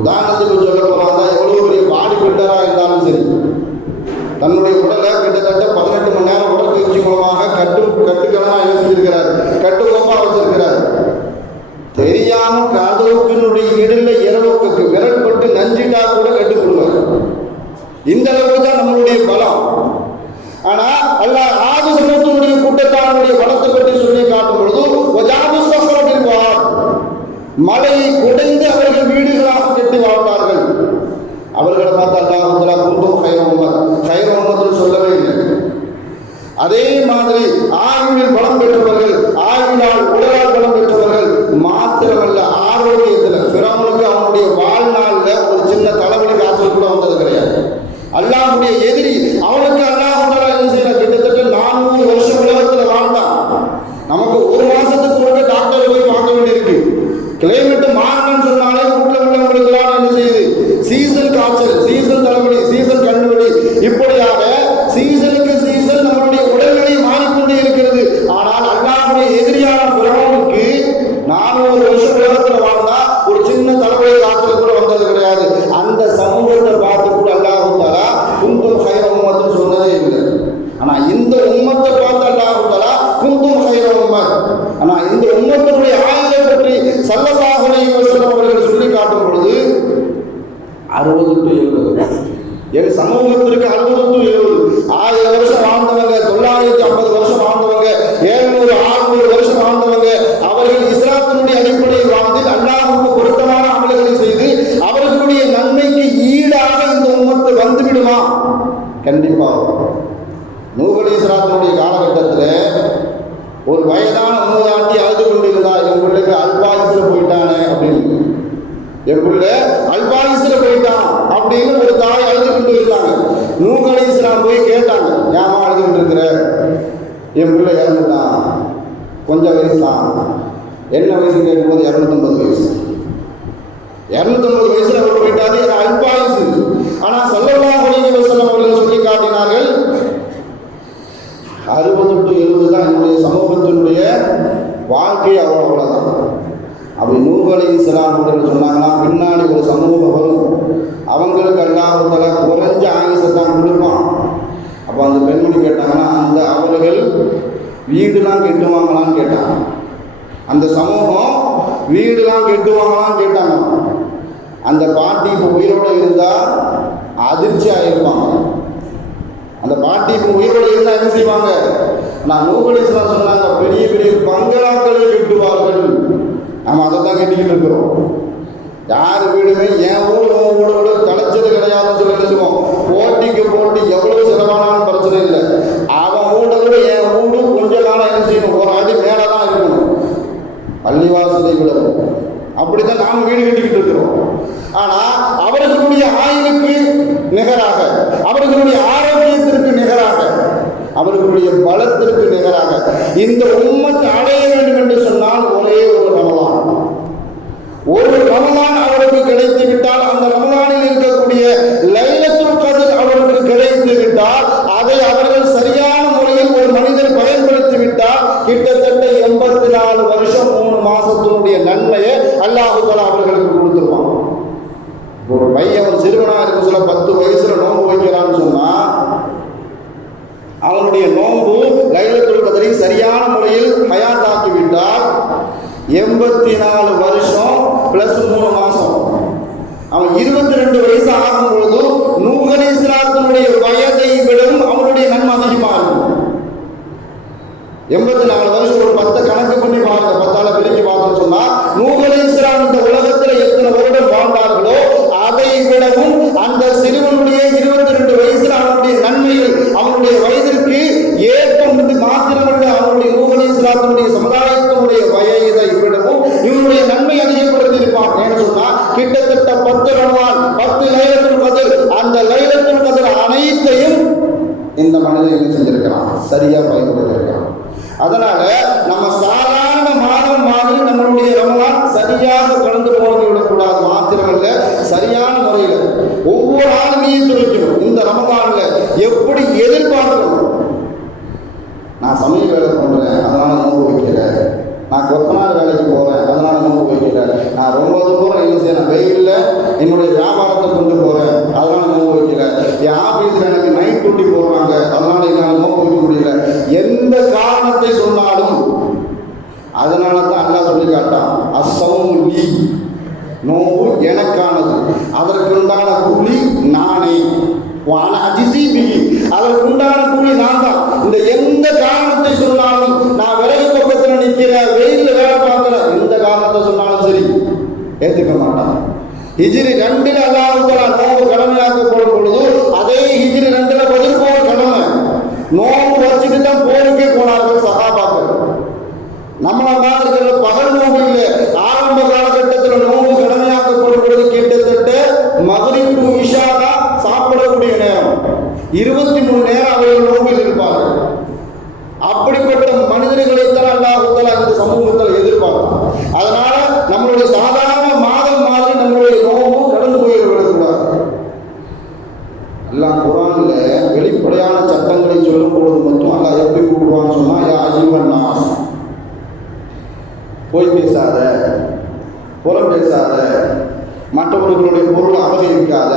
உதாரணத்துக்கு சொல்ல போறாங்க, எவ்வளவு பெரிய பாடி பில்டரா இருந்தாலும் சரி, தன்னுடைய உடலை கிட்டத்தட்ட 18 மணி நேரம் உடற்பயிற்சி மூலமாக கட்டுக்கலமா என்ன செஞ்சிருக்கிறார், கட்டுக்கோப்பா வச்சிருக்கிறார். தெரியாம கதவுக்கினுடைய இடையில இரவுக்கு விரல் பட்டு நஞ்சிட்டா கூட கட்டுக்கொள்வார். இந்த அளவுக்கு தான் நம்மளுடைய பலம். ஆனா அல்லாஹ் ஆது சமூகத்தினுடைய கூட்டத்தாருடைய பலத்தை பற்றி சொல்லி காட்டும் பொழுது மலையை குடைந்து அவர்கள் வீடுகளாக கட்டி வாழ்ந்தார்கள். அவர்களை பார்த்து அல்லாஹ் தஆலா குந்தும் கைர உம்மத் சொல்லவே இல்லை. அதே மாதிரி ஆயுளில் பலம் பெற்றவர்கள், ஆயுளால் உடலால் பலம் பெற்றவர்கள் மாத்திரமல்ல, ஆரோக்கியத்தில் ஃபிரௌனுக்கு அவனுடைய வாழ்நாள்ல ஒரு சின்ன தலைவலி காய்ச்சல் கூட வந்தது கிடையாது. அல்லாஹ்வுடைய எதிரி அவனுக்கு அல்லாஹ் தஆலா என்ன செய்யறார், கிட்டத்தட்ட 400 வருஷம் உலகத்தில் வாழ்ந்தான். நமக்கு ஒரு மாசத்துக்கு கூட டாக்டர் போய் பார்க்க வேண்டியிருக்கு. கிளைமேட் மாறணும்னு சொன்னாலே வீட்டில் உள்ளவங்களுக்கெல்லாம் என்ன செய்யுது, சீசன் காய்ச்சல், சீசன் தலைவலி, சீசன் கண்ணுவலி, இப்படியாக சீசனுக்கு சீசன் நம்மளுடைய உடல்நிலை மாறிக்கொண்டே இருக்கிறது. ஆனால் அல்லாஹ்வுடைய எதிரியான ஃபிரௌனுக்கு 400 வருஷம் உலகத்தில் வாழ்ந்தா ஒரு சின்ன தலைவலி காய்ச்சல் கூட வந்தது கிடையாது. அந்த சமூகத்தை பார்த்து கூட அல்லாஹ் தஆலா குந்தும் கைர உம்மத்துன்னு சொன்னதே இல்லை. ஆனா இந்த உம்மத்தை பார்த்து அல்லாஹ் தஆலா குந்தும் கைர உம்மத், ஆனா இந்த உம்மத்தினுடைய ஆயுளை பற்றி ஸல்லல்லாஹு அலைஹி வஸல்லம் அவர்கள் சொல்லி காட்டும் பொழுது 60 to 70 எங்க சமூகத்திற்கு 60 to 70 1000 வருஷம் வாழ்ந்தவங்க, 950 வருஷம் வாழ்ந்தவங்க, 700 600 வருஷம் வாழ்ந்தவங்க, அவர்கள் இஸ்லாத்தினுடைய அடிப்படையில் வாழ்ந்து அல்லாஹ்வுக்கு பொருத்தமான அமல்களை செய்து அவர்களுடைய நன்மைக்கு ஈடாக இந்த உம்மத்து வந்துவிடுமா? கண்டிப்பா. நூஹ் அலைஹிஸ்ஸலாத்துடைய காலகட்டத்தில் ஒரு வயதான மூதாட்டி அழுது கொண்டிருந்தா, என் பிள்ளைக்கு அல்பாயுசில் போயிட்டானே அப்படின்னு, என் பிள்ளை அல்பாயுசில் போயிட்டான் அப்படின்னு ஒரு தாய் அழுது கொண்டு இருந்தாங்க. நூஹ் அலைஹிஸ்ஸலாம் போய் கேட்டாங்க, ஏமா அழுதுகிட்டு இருக்கிற? என் பிள்ளை இறந்துட்டான், கொஞ்சம் வயசு தான். என்ன வயசு கேட்கும்போது 250 வயசு. 250 வயசுல அவர் போயிட்டாரு, அல்பாயுசு. ஆனா ஸல்லல்லாஹு அலைஹி வஸல்லம் அவர்கள் சொல்லி காட்டினார்கள் 60 to 70 தான் என்னுடைய சமூகத்தினுடைய வாழ்க்கை, அவ்வளவுதான். அப்படி நூஹ் அலைஹிஸ்ஸலாம் அவர்கள் சொன்னாங்கன்னா, பின்னாடி ஒரு சமூகம் வரும், அவங்களுக்கு அல்லாஹ் தஆலா குறைஞ்ச ஆயுசை தான் கொடுப்பான். அப்போ அந்த பெண் எப்படி கேட்டாங்கன்னா, அந்த அவர்கள் வீடுலாம் கெட்டுவாங்களான்னு கேட்டாங்க. அந்த சமூகம் வீடுலாம் கெட்டுவாங்களான்னு கேட்டாங்க. அந்த பாட்டி இப்போ உயிரோடு இருந்தால் அதிர்ச்சி ஆகிருப்பாங்க. அந்த பாட்டி இப்போ உயிரோடு இருந்தால் என்ன செய்வாங்க? நான் நூகலேஸ்வரன் சொன்னாங்க, பெரிய பெரிய பங்களாக்களை கெட்டுவார்கள். நம்ம அதை தான் கட்டிக்கிட்டு இருக்கிறோம். யார் வீடுமே என் வீடு தலைச்சது கிடையாதுன்னு சொல்லி நினைச்சுவோம். போட்டிக்கு போட்டி எவ்வளவு செலவானாலும் பிரச்சனை இல்லை. அவன் வீட்டை விட என் வீடு கொஞ்ச காலம் என்ன செய்யணும்? ஒரு அடி மேலே தான் இருக்கணும், பள்ளிவாசலை விடவும். அப்படித்தான் நாம் வீடு கட்டிக்கிட்டு இருக்கிறோம். ஆனால் அவர்களுடைய ஆயுளுக்கு நிகராக, அவர்களுடைய ஆரோக்கியத்திற்கு நிகராக, அவர்களுடைய பலத்திற்கு நிகராக இந்த உம்மத் அடைய வேண்டும் என்று சொன்னால் ஒரே ஒரு ரமலான். ஒரு ரமலான் அவருக்கு கிடைத்து விட்டால், அந்த ரமலானில் இருக்கக்கூடிய லைலத்துல் கத்ர் அவருக்கு கிடைத்து விட்டால், அதை அவர்கள் சரியான முறையில் ஒரு மனிதர் பயன்படுத்தி விட்டால் கிட்டத்தட்ட 84 வருஷம் 3 மாசத்தினுடைய நன்மையை அல்லாஹ் தஆலா அவர்களுக்கு கொடுத்துருவாங்க. ஒரு பையன் ஒரு சிறுவனாக இருக்க சொல்ல 10 வயசுல நோன்பு வைக்கிறான்னு சொன்னா, அவனுடைய நோன்பு லைலத்துல் கத்ரை சரியான முறையில் ஹயாத்தாக்கி விட்டால் 84 வருஷம் பிளஸ் 3 மாசம், அவன் 22 வயசு ஆகும் பொழுது நூஹ் அலைஹிஸ்ஸலாத்தினுடைய வயதை விடவும் அவனுடைய நன்மை அதிகமாக இருக்கும். 84 வருஷம் ஒரு 10 கணக்கு பண்ணி பாருங்க, 10ஆல பெருக்கி பார்த்தோம்னு சொன்னா நூஹ் அலைஹிஸ்ஸலாம் இந்த உலகத்தில் எத்தனை வருடம் வாழ்ந்தார்களோ அதை விடவும் அந்த சிறுவனுடைய 22 வயசுல அவனுடைய நன்மைகள், அவனுடைய வயதிற்கு ஏற்பம் மாத்திரமல்ல, அவனுடைய நூஹ் அலைஹிஸ்ஸலாத்தினுடைய சமுதாயத்தினுடைய வயதை விடவும் இவனுடைய நன்மை அதிகப்படுத்தி இருப்பான். ஏன்னு சொன்னா கிட்டத்தட்ட 10 ரமலான், 10 லைலத்துல் கத்ர், அந்த லைலத்துல் கத்ர் அனைத்தையும் இந்த மனிதன் செஞ்சிருக்கிறான், சரியா பயன்படுத்திருக்கிறான். அதனால நம்ம சாதாரண மாதம் மாதிரி நம்மளுடைய ரமலான் சரியாக கடந்து போனது விடக்கூடாது. மாத்திரமல்ல, சரியான முறையில் ஒவ்வொரு ஆளுமையும் துணிக்கணும். இந்த ரமலான்ல எப்படி எதிர்பார்க்கணும்? நான் சமையல் வேலை பண்றேன் அதனால நோன்பு வைக்கிறேன், நான் கொத்தனார் வேலைக்கு போறேன் அதனால நோன்பு வைக்கிறேன், நான் ரொம்ப தூரம் என்ன செய்யறேன், வெயில்ல என்னுடைய வியாபாரத்தை கொண்டு போறேன் அதனால நோன்பு வைக்கிறேன், என் ஆபீஸ்ல எனக்கு நைட் டியூட்டி போடுறாங்க அதனால என்னால் நோன்பு வைக்க முடியல, எந்த காரணத்தை சொன்னாலும் அதனால தான் அல்லாஹ் சொல்லி காட்டான், அஸ்ஸௌமு லீ, நோன்பு எனக்கானது, அதற்குண்டான கூலி நானே, அதற்குண்டான கூலி நான் தான். இந்த எந்த காரணத்தை சொன்னாலும், நான் விறகு பக்கத்தில் நிற்கிறேன், வெயில்ல வேலை பார்க்கிறேன், எந்த காரணத்தை சொன்னாலும் சரி ஏற்றுக்க மாட்டான். ஹிஜ்ரி 2 அல்லாஹ் தஆலா நோன்பு கடமையாக்கப்படும் பொழுது அதே ஹிஜ்ரி 2 பதில் போற கடமை நோன்பு வச்சுட்டு தான் போருக்கே போனார்கள் சஹாபாக்கள். நம்மள மாதிரி பகல் நோன்பு இல்லை, ஆரம்ப காலகட்டத்தில் நோன்பு கடமையாக்கப்படும் பொழுது கிட்டத்தட்ட மக்ரிப் டு இஷா தான் சாப்பிடக்கூடிய நேரம், 23 நேரம் அவர்கள் நோம்பில் இருப்பார்கள். அப்படிப்பட்ட மனிதர்களைத்தான் அல்லாஹ் தஆலா இந்த சமூகத்தில் எதிர்பார்க்கும். அதனால நம்மளுடைய சாதாரண மாதம் மாதிரி நம்மளுடைய நோன்பு கடந்து போயிடக்கூடாது. அல்லாஹ் குர்ஆன்ல வெளிப்படையான சட்டங்களை சொல்லும் பொழுது மட்டும் அல்லாஹ் எப்படி கூப்பிடுவான்னு சொன்னா, யா அய்யுஹன் நாஸ், போய் பேசாத, புறம் பேசாத, மற்றவர்களுடைய பொருள் அபகரிக்காத,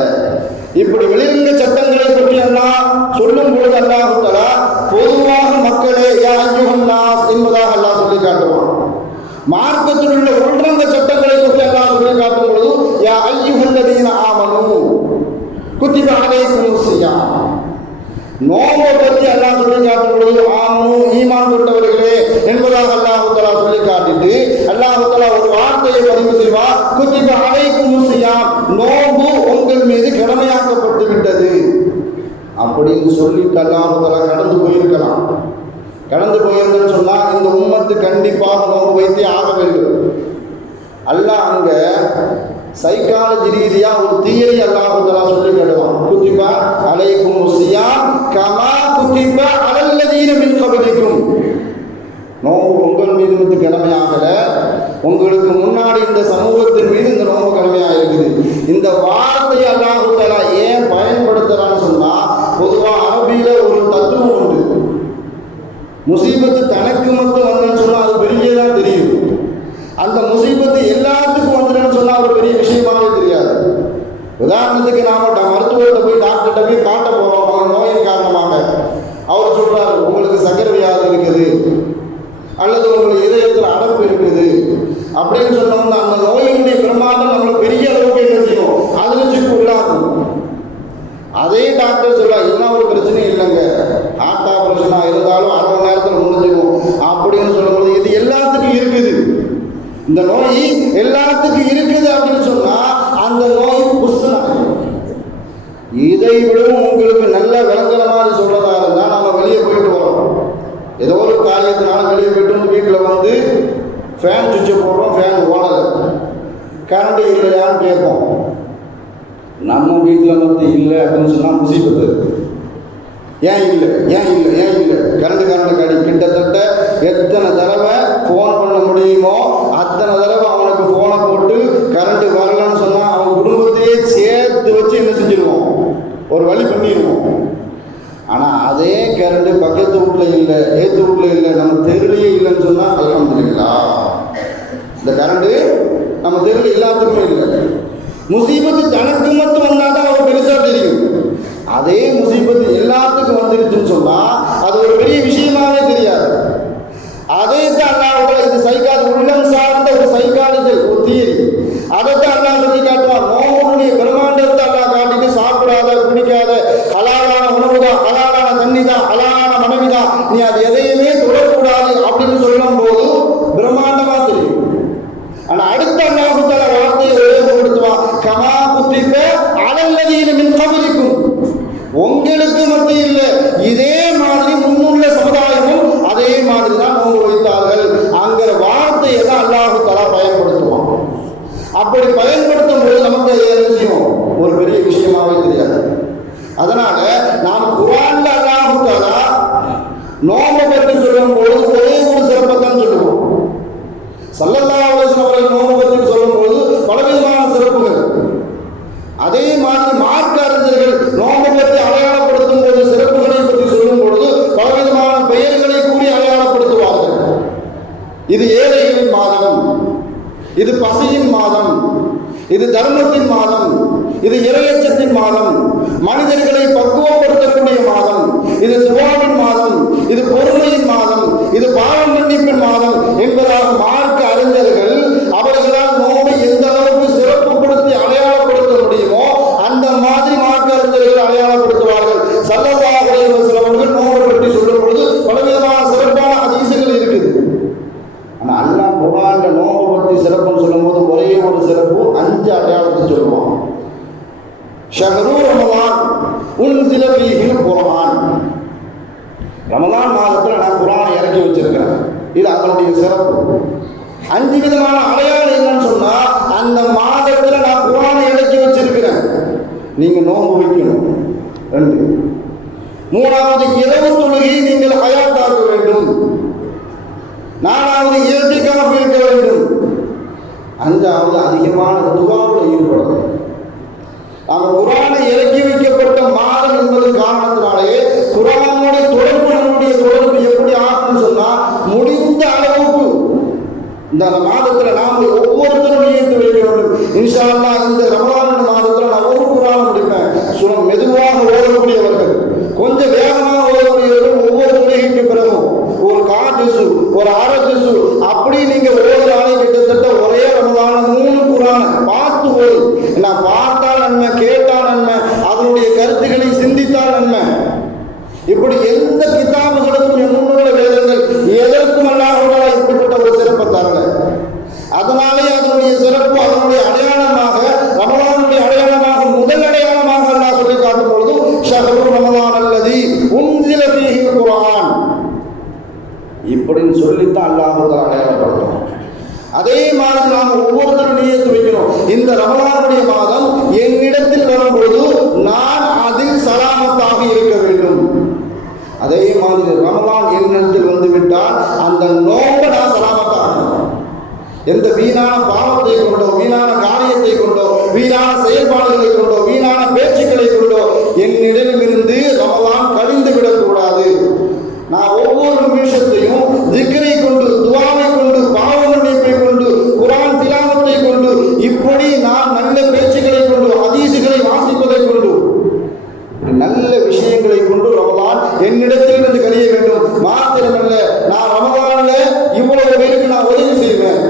இப்படி வெளிரங்க சட்டங்களை பற்றி அல்லாஹ் சொல்லும் பொழுது அல்லாஹ் தஆலா பொதுவாக மக்களே யா அய்யுஹன் நாஸ் என்பதாக அல்லாஹ் சொல்லி காட்டுவான். மார்க்கத்தில் உள்ள உள்ரங்க சட்டங்களை பற்றி அல்லாஹ் சொல்லி காட்டும் பொழுது யா அய்யுஹல்லதீன ஆமனூ குத்திப அலைக்குமுஸ் ஸியாம், நோன்பை பற்றி அல்லாஹ் சொல்லி காட்டும் பொழுது ஆமனூ ஈமான் கொண்டவர்களே என்பதாக அல்லாஹ் தஆலா சொல்லி காட்டிட்டு அல்லாஹ் தஆலா ஒரு வார்த்தையை பதிவு செய்வார், குத்திப அலைக்குமுஸ் ஸியாம், நோன்பு உங்கள் மீது கடமையாக்கப்பட்டு விட்டது அப்படின்னு சொல்லிட்டு அல்லாஹ் தஆலா கடந்து போயிருக்கலாம். கடந்து போயிருந்தேன்னு சொன்னா இந்த உம்மத்து கண்டிப்பாக நோன்பு வைத்தே ஆக வேண்டும். அல்லாஹ் அங்க சைக்காலஜி ரீதியா ஒரு தியரி அல்லாஹ் தஆலா சொல்லி காட்டுவான், குத்திபா அலைக்குமுஸ் ஸியாம் கமா குத்திபா அலல்லதீன மின் கப்லிக்கும், நோன்பு உங்கள் மீது வந்து கடமையாகல, உங்களுக்கு முன்னாடி இந்த சமூகத்தின் மீது இந்த நோன்பு கடமையாக இருக்குது. இந்த வார்த்தையை அல்லாஹ் தஆலா ஏன் பயன்படுத்துறான்னு சொன்னா, பொதுவாக அரபியில ஒரு தத்துவம் உண்டு, முசீபத்து தனக்கு மட்டும் வந்தேன்னு சொன்னா அது பெரியதான் தெரியும், அந்த முசீபத்து எல்லாத்துக்கும் வந்துடுன்னு சொன்னா ஒரு பெரிய விஷயமாவே தெரியாது. உதாரணத்துக்கு நாம மருத்துவர்கிட்ட போய் டாக்டர்கிட்ட போய் காட்ட போறோம், அவங்க நோயின் காரணமாக அவர் அப்படின்னு சொன்னோம்னா அந்த நோயினுடைய பிரமாதம் நம்மளை பெரிய அளவுக்கு என்ன செய்யும், அதில் சிக்கு உள்ளாகும். அதே டாக்டர் சொல்லுவாங்க இதெல்லாம் ஒரு பிரச்சனையும் இல்லைங்க, ஹார்ட் ஆப்ரேஷனாக இருந்தாலும் 1/2 மணி நேரத்தில் முடிஞ்சிடும் அப்படின்னு சொல்லும்போது இது எல்லாத்துக்கும் இருக்குது, இந்த நோய் எல்லாத்துக்கும் இருக்குது அப்படின்னு சொன்னால் அந்த நோய் புஷ்ஷனாகும். இதை விடவும் உங்களுக்கு நல்ல விளங்குற மாதிரி சொல்றதா இருந்தால் நம்ம வெளியே போயிட்டு வரோம், ஏதோ ஒரு காரியத்தினால வெளியே போயிட்டு வீட்டில் வந்து ஃபேன் சுவிட்சை போடுறோம், ஃபேன் ஓடலை, கரண்ட் இல்லையான்னு கேட்போம். நம்ம வீட்டில் வந்து இல்லை அப்படின்னு சொன்னால் முசீபத்து. ஏன் இல்லை ஏன் இல்லை ஏன் இல்லை, கரண்ட் காடி கிட்டத்தட்ட எத்தனை தடவை ஃபோன் பண்ண முடியுமோ அத்தனை தடவை அவனுக்கு ஃபோனை போட்டு கரண்ட் வரலன்னு சொன்னால் அவன் குடும்பத்தையே சேர்த்து வச்சு என்ன செஞ்சிருவோம், ஒரு வழி பண்ணிடுவோம். ஆனால் அதே கரண்ட் பக்கத்து வீட்டில் இல்லை, ஏற்று வீட்டில் இல்லை, நம்ம தெருலையே இல்லைன்னு சொன்னால் அல்ஹம்துலில்லாஹ். இந்த கரண்ட்டு நம்ம தெருவில் எல்லாத்துக்குமே இல்லை. முசீபத்து தனக்கு மட்டும் வந்தால் தான் அவர் பெருசாக தெரியும். அதே முசீபத்து எல்லாத்துக்கும் வந்துருச்சுன்னு சொன்னால் அது ஒரு பெரிய விஷயமாவே தெரியாது. அதே தான் அல்லாஹ் இது சைக்காலஜி, உள்ளம் சார்ந்த ஒரு சைக்காலஜிக்கல் ஒரு தியரி. அதைத்தான் அல்லாஹ் சொல்லி காட்டுவான். நோவுடைய பிரம்மாண்டத்தை அல்லாஹ் காட்டிட்டு சாப்பிடாத குடிக்காத ஹலாலான உணவு தான், ஹலாலான தண்ணி தான், ஹலாலான மனைவி தான், நீ அது எதையுமே தொடக்கூடாது அப்படின்னு சொல்லும் போது பிரம்மாண்டமா தெரியும். ஆனால் அடுத்த அல்லாஹ் தஆலா வார்த்தையை உபயோகப்படுத்துவான், கமா குத்திப அலல்லதீன மின் கப்லிக்கும், உங்களுக்கு மட்டும் இல்லை இதே மாதிரி முன்னுள்ள சமுதாயமும் அதே மாதிரி தான் நோன்பு வைத்தார்கள் அங்கிற வார்த்தையை தான் அல்லாஹ் தஆலா பயன்படுத்துவான். அப்படி பயன்படுத்தும் போது நமக்கு என்ன செய்யும், ஒரு பெரிய விஷயமாவே தெரியாது. அதனால நாம் குர்ஆன்ல அல்லாஹ் தஆலா நோன்பை பற்றி சொல்லும் போது ஒரே ஒரு சிறப்பை தான் சொல்லுவோம். ஸல்லல்லாஹு அலைஹி வஸல்லம் அவர்கள் நோன்பை பற்றி சொல்லும் போது பலவிதமான சிறப்புகள். அதே மாதிரி மார்க்க அறிஞர்கள் நோன்பை பற்றி அடையாளப்படுத்தும் போது சிறப்புகளை பற்றி சொல்லும் பொழுது பலவிதமான பெயர்களை கூறி அடையாளப்படுத்துவார்கள். இது ஏழைகளின் மாதம், இது பசியின் மாதம், இது தர்மத்தின் மாதம், இது இறையச்சத்தின் மாதம், மனிதர்களை பக்குவப்படுத்தக்கூடிய மாதம், இது துஆவின் மாதம், இது பொறுமையின் மாதம், இது பாவ மன்னிப்பின் மாதம் என்பதாக மார்க்க அறிஞர்கள் அவர்களால் நோன்பை எந்த அளவுக்கு சிறப்பு கொடுத்து அடையாளப்படுத்த முடியுமோ அந்த மாதிரி மார்க்க அறிஞர்கள் அடையாளப்படுத்துவார்கள். ஸல்லல்லாஹு அலைஹி வஸல்லம் அவர்கள் நோன்பை பற்றி சொல்லும் பொழுது பலவிதமான சிறப்பான ஹதீஸ்கள் இருக்குது. ஆனால் அல்லாஹ் குர்ஆன்ல நோன்பை பற்றி சிறப்புன்னு சொல்லும் போது ஒரே ஒரு சிறப்பு, 5 அடையாளத்தை சொல்லுவான். ஷஹ்ரு ரமலான் உன்சில ஃபீஹில் குர்ஆன், ரமலான் மாதத்தில் நான் குர்ஆனை இறக்கி வச்சிருக்கிறேன், இது அதனுடைய சிறப்பு. 5 விதமான அடையாளம் என்னன்னு சொன்னா, அந்த மாதத்தில் நான் குர்ஆனை இறக்கி வச்சிருக்கிறேன், நீங்க நோன்பு வைக்கணும். 2, 3வது இரவு தொழுகை நீங்கள் ஹயாத்தாக்க வேண்டும். 4வது இஹ்திகாஃப் இருக்க வேண்டும். 5வது அதிகமான துஆவில் ஈடுபடணும். நாம் குர்ஆனை இறக்கி வைக்கப்பட்ட மாதம் என்பது காரணத்தினாலே குர்ஆனுடைய தொடர்பு, நம்முடைய தொடர்பு எப்படி ஆகும்னு சொன்னா, முடிந்த அளவுக்கு இந்த மாதத்தில் நாம் ஒவ்வொருத்தரும் நியத்து வைக்க வேண்டும். இன்ஷா அல்லாஹ் இந்த ரமலான் மாதத்தில் நான் ஒரு குர்ஆன் முடிப்பேன். மெதுவாக ஓதக்கூடியவர்கள், கொஞ்சம் வேகமாக ஓதக்கூடியவர்கள் ஒவ்வொரு தொழுகைக்கு பிறகும் ஒரு 1/4 ஜுஸு, ஒரு 1/2 ஜுஸு அப்படி நீங்க ஓதுறாலே கிட்டத்தட்ட ஒரே ரமலான் 3 குர்ஆன் பார்த்து ஓது. நான் பார்த்தால் நன்மை, கேட்டால் நன்மை, அதனுடைய கருத்துக்களை சிந்தித்தால் நன்மை. இப்படி எந்த கிதாபுகளுக்கும் முன்னுள்ள வேதங்கள் எதற்கும் அல்லாஹ் இப்படிப்பட்ட ஒரு சிறப்பை தரல. அதனாலே அதனுடைய சிறப்பு, அதனுடைய அடையாளமாக, ரமலானுடைய அடையாளமாக, முதல் அடையாளமாக அல்லாஹ் சொல்லி காட்டும் பொழுது ஷஹ்ரு ரமலான் அல்லதி உன்சில ஃபீஹில் குர்ஆன் இப்படின்னு சொல்லித்தான் அல்லாஹ் அடையாளப்படுத்தும். அதே மாதிரி நாம் ஒவ்வொருத்தரும் நியத்து வைக்கணும், இந்த ரமலானுடைய மாதம் என்னிடத்தில் வரும்பொழுது நான் அதில் சலாமத்தாக இருக்க வேண்டும். அதே மாதிரி ரமலான் என்னிடத்தில் வந்து விட்டால் அந்த நோன்பை நான் சலாமத்தாக, எந்த வீணான பாவத்தை கொண்டோ, வீணான காரியத்தை கொண்டோ, வீணான செயல்பாடுகளை கொண்டோ, வீணான பேச்சுக்களை கொண்டோ என்னிடமிருந்து ரமலான் கழிந்து விடக்கூடாது. நான் ஒவ்வொரு நிமிஷத்தையும் திக்ரை கொண்டு, துஆவை கொண்டு, பாவ மன்னிப்பை கொண்டு, குர்ஆன் திலாவத்தை கொண்டு, இப்படி நான் நல்ல பேச்சுக்களை கொண்டு, ஹதீஸுகளை வாசிப்பதை கொண்டு, நல்ல விஷயங்களை கொண்டு ரமலான் என்னிடத்திலிருந்து கழிய வேண்டும். மாத்திரமல்ல, நான் ரமலான்ல இவ்வளவு பேருக்கு நான் உதவி செய்வேன்,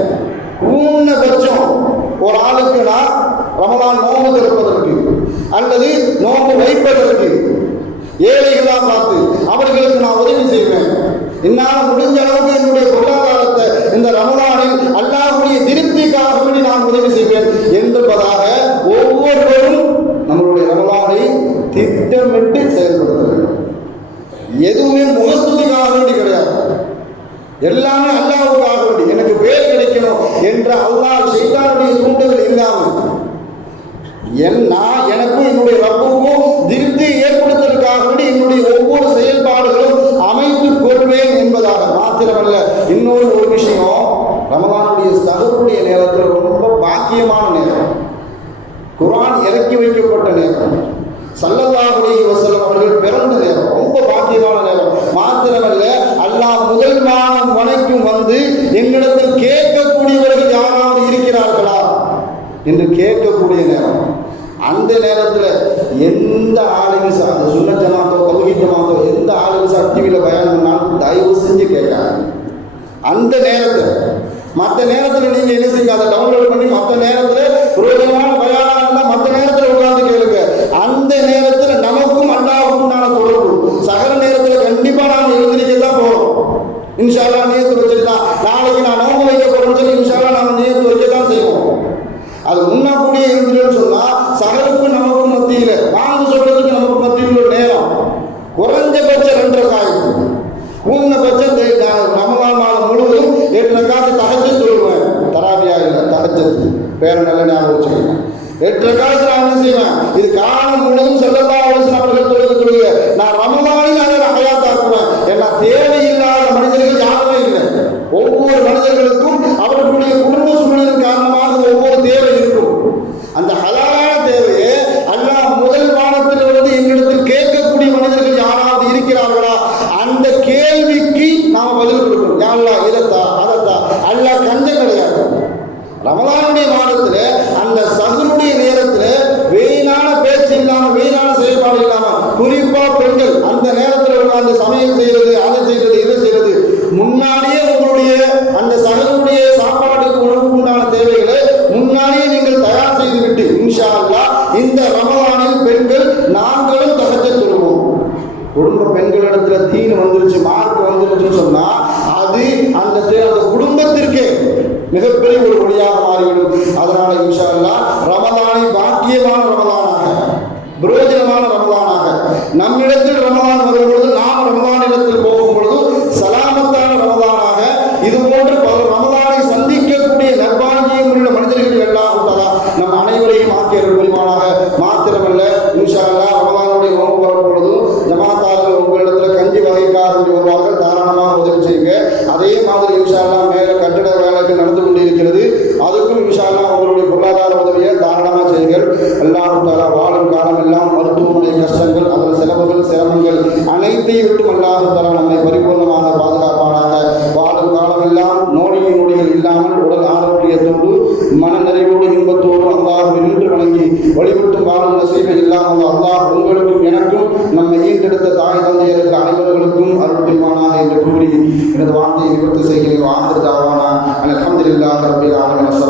எல்லாமே அல்லாஹ்வுக்காக வேண்டி, எனக்கு பேர் கிடைக்கணும் என்ற அல்லாஹ் ஷைத்தானுடைய தூண்டுதல் இல்லாமல் எனக்கும் என்னுடைய ரப்புக்கும் திருப்தி ஏற்படுத்துவதற்காக வேண்டி என்னுடைய ஒவ்வொரு செயல்பாடுகளும் அமைத்துக் கொள்வேன் என்பதாக மாத்திரமல்ல, இன்னொரு ஒரு விஷயம், ரமலானுடைய சஹருடைய நேரத்தில் ரொம்ப பாக்கியமான நேரம், குர்ஆன் இறக்கி வைக்கப்பட்ட நேரம், ஸல்லல்லாஹு அலைஹி வஸல்லம் அவர்கள் பிறந்த நேரம், ரொம்ப பாக்கியமான நேரம். மாத்திரமல்ல, அல்லாஹ் முதல் வானம் வரைக்கும் வந்து எங்களிடத்தில் கேட்கக்கூடியவர்கள் யாராவது இருக்கிறார்களா என்று கேட்கக்கூடிய நேரம். அந்த நேரத்தில் எந்த ஆளுமிசா, அந்த சுன்னத் ஜமாத்தோ தௌஹீத் ஜமாத்தோ எந்த ஆளுமிசா டிவியில் பயன் பண்ணாலும் தயவு செஞ்சு கேட்காது. அந்த நேரத்தில், மற்ற நேரத்தில் நீங்கள் என்ன செய்யுங்க, அதை டவுன்லோட் பண்ணி மற்ற நேரத்தில் புரோஜனமான பயானா இருந்தால் மற்ற நேரத்தில் உட்கார்ந்து கேளுங்க. அந்த நேரத்தில் நமக்கும் அல்லாஹ்வுக்கும் தொடர்பு. சகல நேரத்தில் கண்டிப்பாக நாம் எழுந்திருக்க தான் போகிறோம். இன்ஷா அல்லாஹ் நியத்து வச்சுருக்கலாம், நாளைக்கு நான் நோம்பு வைக்க போகிறோம்னு சொல்லி இன்ஷா அல்லாஹ் நாம் நியத்து வைக்க தான் செய்வோம். அது முன்னாடியே இருந்துன்னு சொன்னால் சகலுக்கும் நமக்கும் மத்தியில் வாங்க சொல்றதுக்கு நமக்கு மத்தியில் உள்ள நேரம் குறைஞ்சபட்சம் 2 ரக்காத்து, கூடுதபட்சம் ரமலான் மாதம் முழுவதும் 8 ரக்காத்து தஹஜ்ஜுத் தொழுவேன். தராவியா இல்லை, தஹஜ்ஜுத் பேர நல்ல ஞாபகம் வச்சுக்கோங்க. 8 ரக்காத்து நான் என்ன செய்வேன், இது காலம் முழுவதும் ஸல்லல்லாஹு அலைஹி வஸல்லம் அவர்கள் தொழுக நான் ரமலானில் அதை ஹயாத்தாக்குவேன். ஏன்னா தேவையில்லாத மனிதர்கள் யாருமே இல்லை. ஒவ்வொரு மனிதர்களுக்கும் அவர்களுடைய குடும்ப சூழலின் காரணமாக ஒவ்வொரு தேவை இருக்கும். அந்த ஹலாலான தேவையை அல்லாஹ் முதல் வானத்தில் வந்து எங்களிடத்தில் கேட்கக்கூடிய மனிதர்கள் யாராவது இருக்கிறார்களா, அந்த கேள்விக்கு நாம் பதில் கொடுக்கணும். யா அல்லாஹ் இதத்தா அதத்தா. அல்லாஹ் கஞ்சம் கிடையாது. ரமலானுடைய மாதத்தில் அந்த சஹருடைய நேரத்தில் வீணான பேச்சு இல்லாமல், வீணான செயல்பாடு இல்லாமல், குறிப்பா பெண்கள் அந்த நேரத்தில் உட்கார்ந்து சமையல் செய்யறது, அதை செய்யறது, இதை செய்யறது, முன்னாடியே உங்களுடைய அந்த சகலுடைய சாப்பாடுக்கு உணவுக்கு உண்டான தேவைகளை முன்னாடியே நீங்கள் தயார் செய்துவிட்டு இன்ஷா அல்லாஹ் இந்த ரமலானில் பெண்கள் நாங்களும் தஹஜ்ஜுத் தொழுவோம். குடும்ப பெண்களிடத்துல தீன் வந்துருச்சு, மார்க் வந்துருச்சுன்னு சொன்னா அது அந்த குடும்பத்திற்கே மிகப்பெரிய ஒரு ஒளியாக மாறிவிடும். அதனால இன்ஷா அல்லாஹ் ரமலானை பாக்கியமான ரமலானாக, பிரயோஜனமான ரமலானாக, நம்மிடத்தில் ரமலான் வரும்பொழுது, நாம் ரமலானிடத்தில் போகும் பொழுது சலாமத்தான ரமலானாக, இது போன்று பல ரமலானை சந்திக்கக்கூடிய நற்பாக்கியம் உள்ள மனிதர்கள் எல்லாம் நம் அனைவரையும் ஆக்கியர்கள் புரிவானாக. மாத்திரமல்ல, இன்ஷா அல்லாஹ் ரமலானுடைய நோன்பு வரும் பொழுதும் ஜமாத்தார்கள் உங்களிடத்தில் கஞ்சி வகைக்காக வருவார்கள், தாராளமாக உதவி செய்யுங்க. அதே மாதிரி இன்ஷா அல்லாஹ் மேலே கட்டிட வேலைகள் நடந்து கொண்டு இருக்கிறது, அதுக்கும் இன்ஷா அல்லாஹ் உங்களுடைய பொருளாதார உதவியை தாராளமாக செய்யுங்கள். அல்லாஹ் தஆலா வாழும் காலம் எல்லாம் மருத்துவமனை கஷ்டங்கள், அதில் செலவுகள், சிரமங்கள் அனைத்தையும் விட்டும் அல்லாஹ் தஆலா நம்மை பரிபூர்ணமாக பாதுகாப்பானாக. வாழும் காலம் எல்லாம் நோய்கள் இல்லாமல் உடல் ஆரோக்கியத்தோடு மன நிறைவோடு இன்பத்தோடு அல்லாஹ் நின்று வணங்கி வழிபட்டு வாழும் நசீபை இல்லாமல் அல்லாஹ் உங்களுக்கும் எனக்கும் நம்மை ஈண்டெடுத்த தாய் தந்தையர்கள் அனைவர்களுக்கும் அருள் புரிவானாக என்று கூறி எனது வார்த்தையை நிவர்த்தி செய்கிறேன். வாஹிர் தாவானா அல்ஹம்துலில்லாஹி ரப்பில் ஆலமீன்.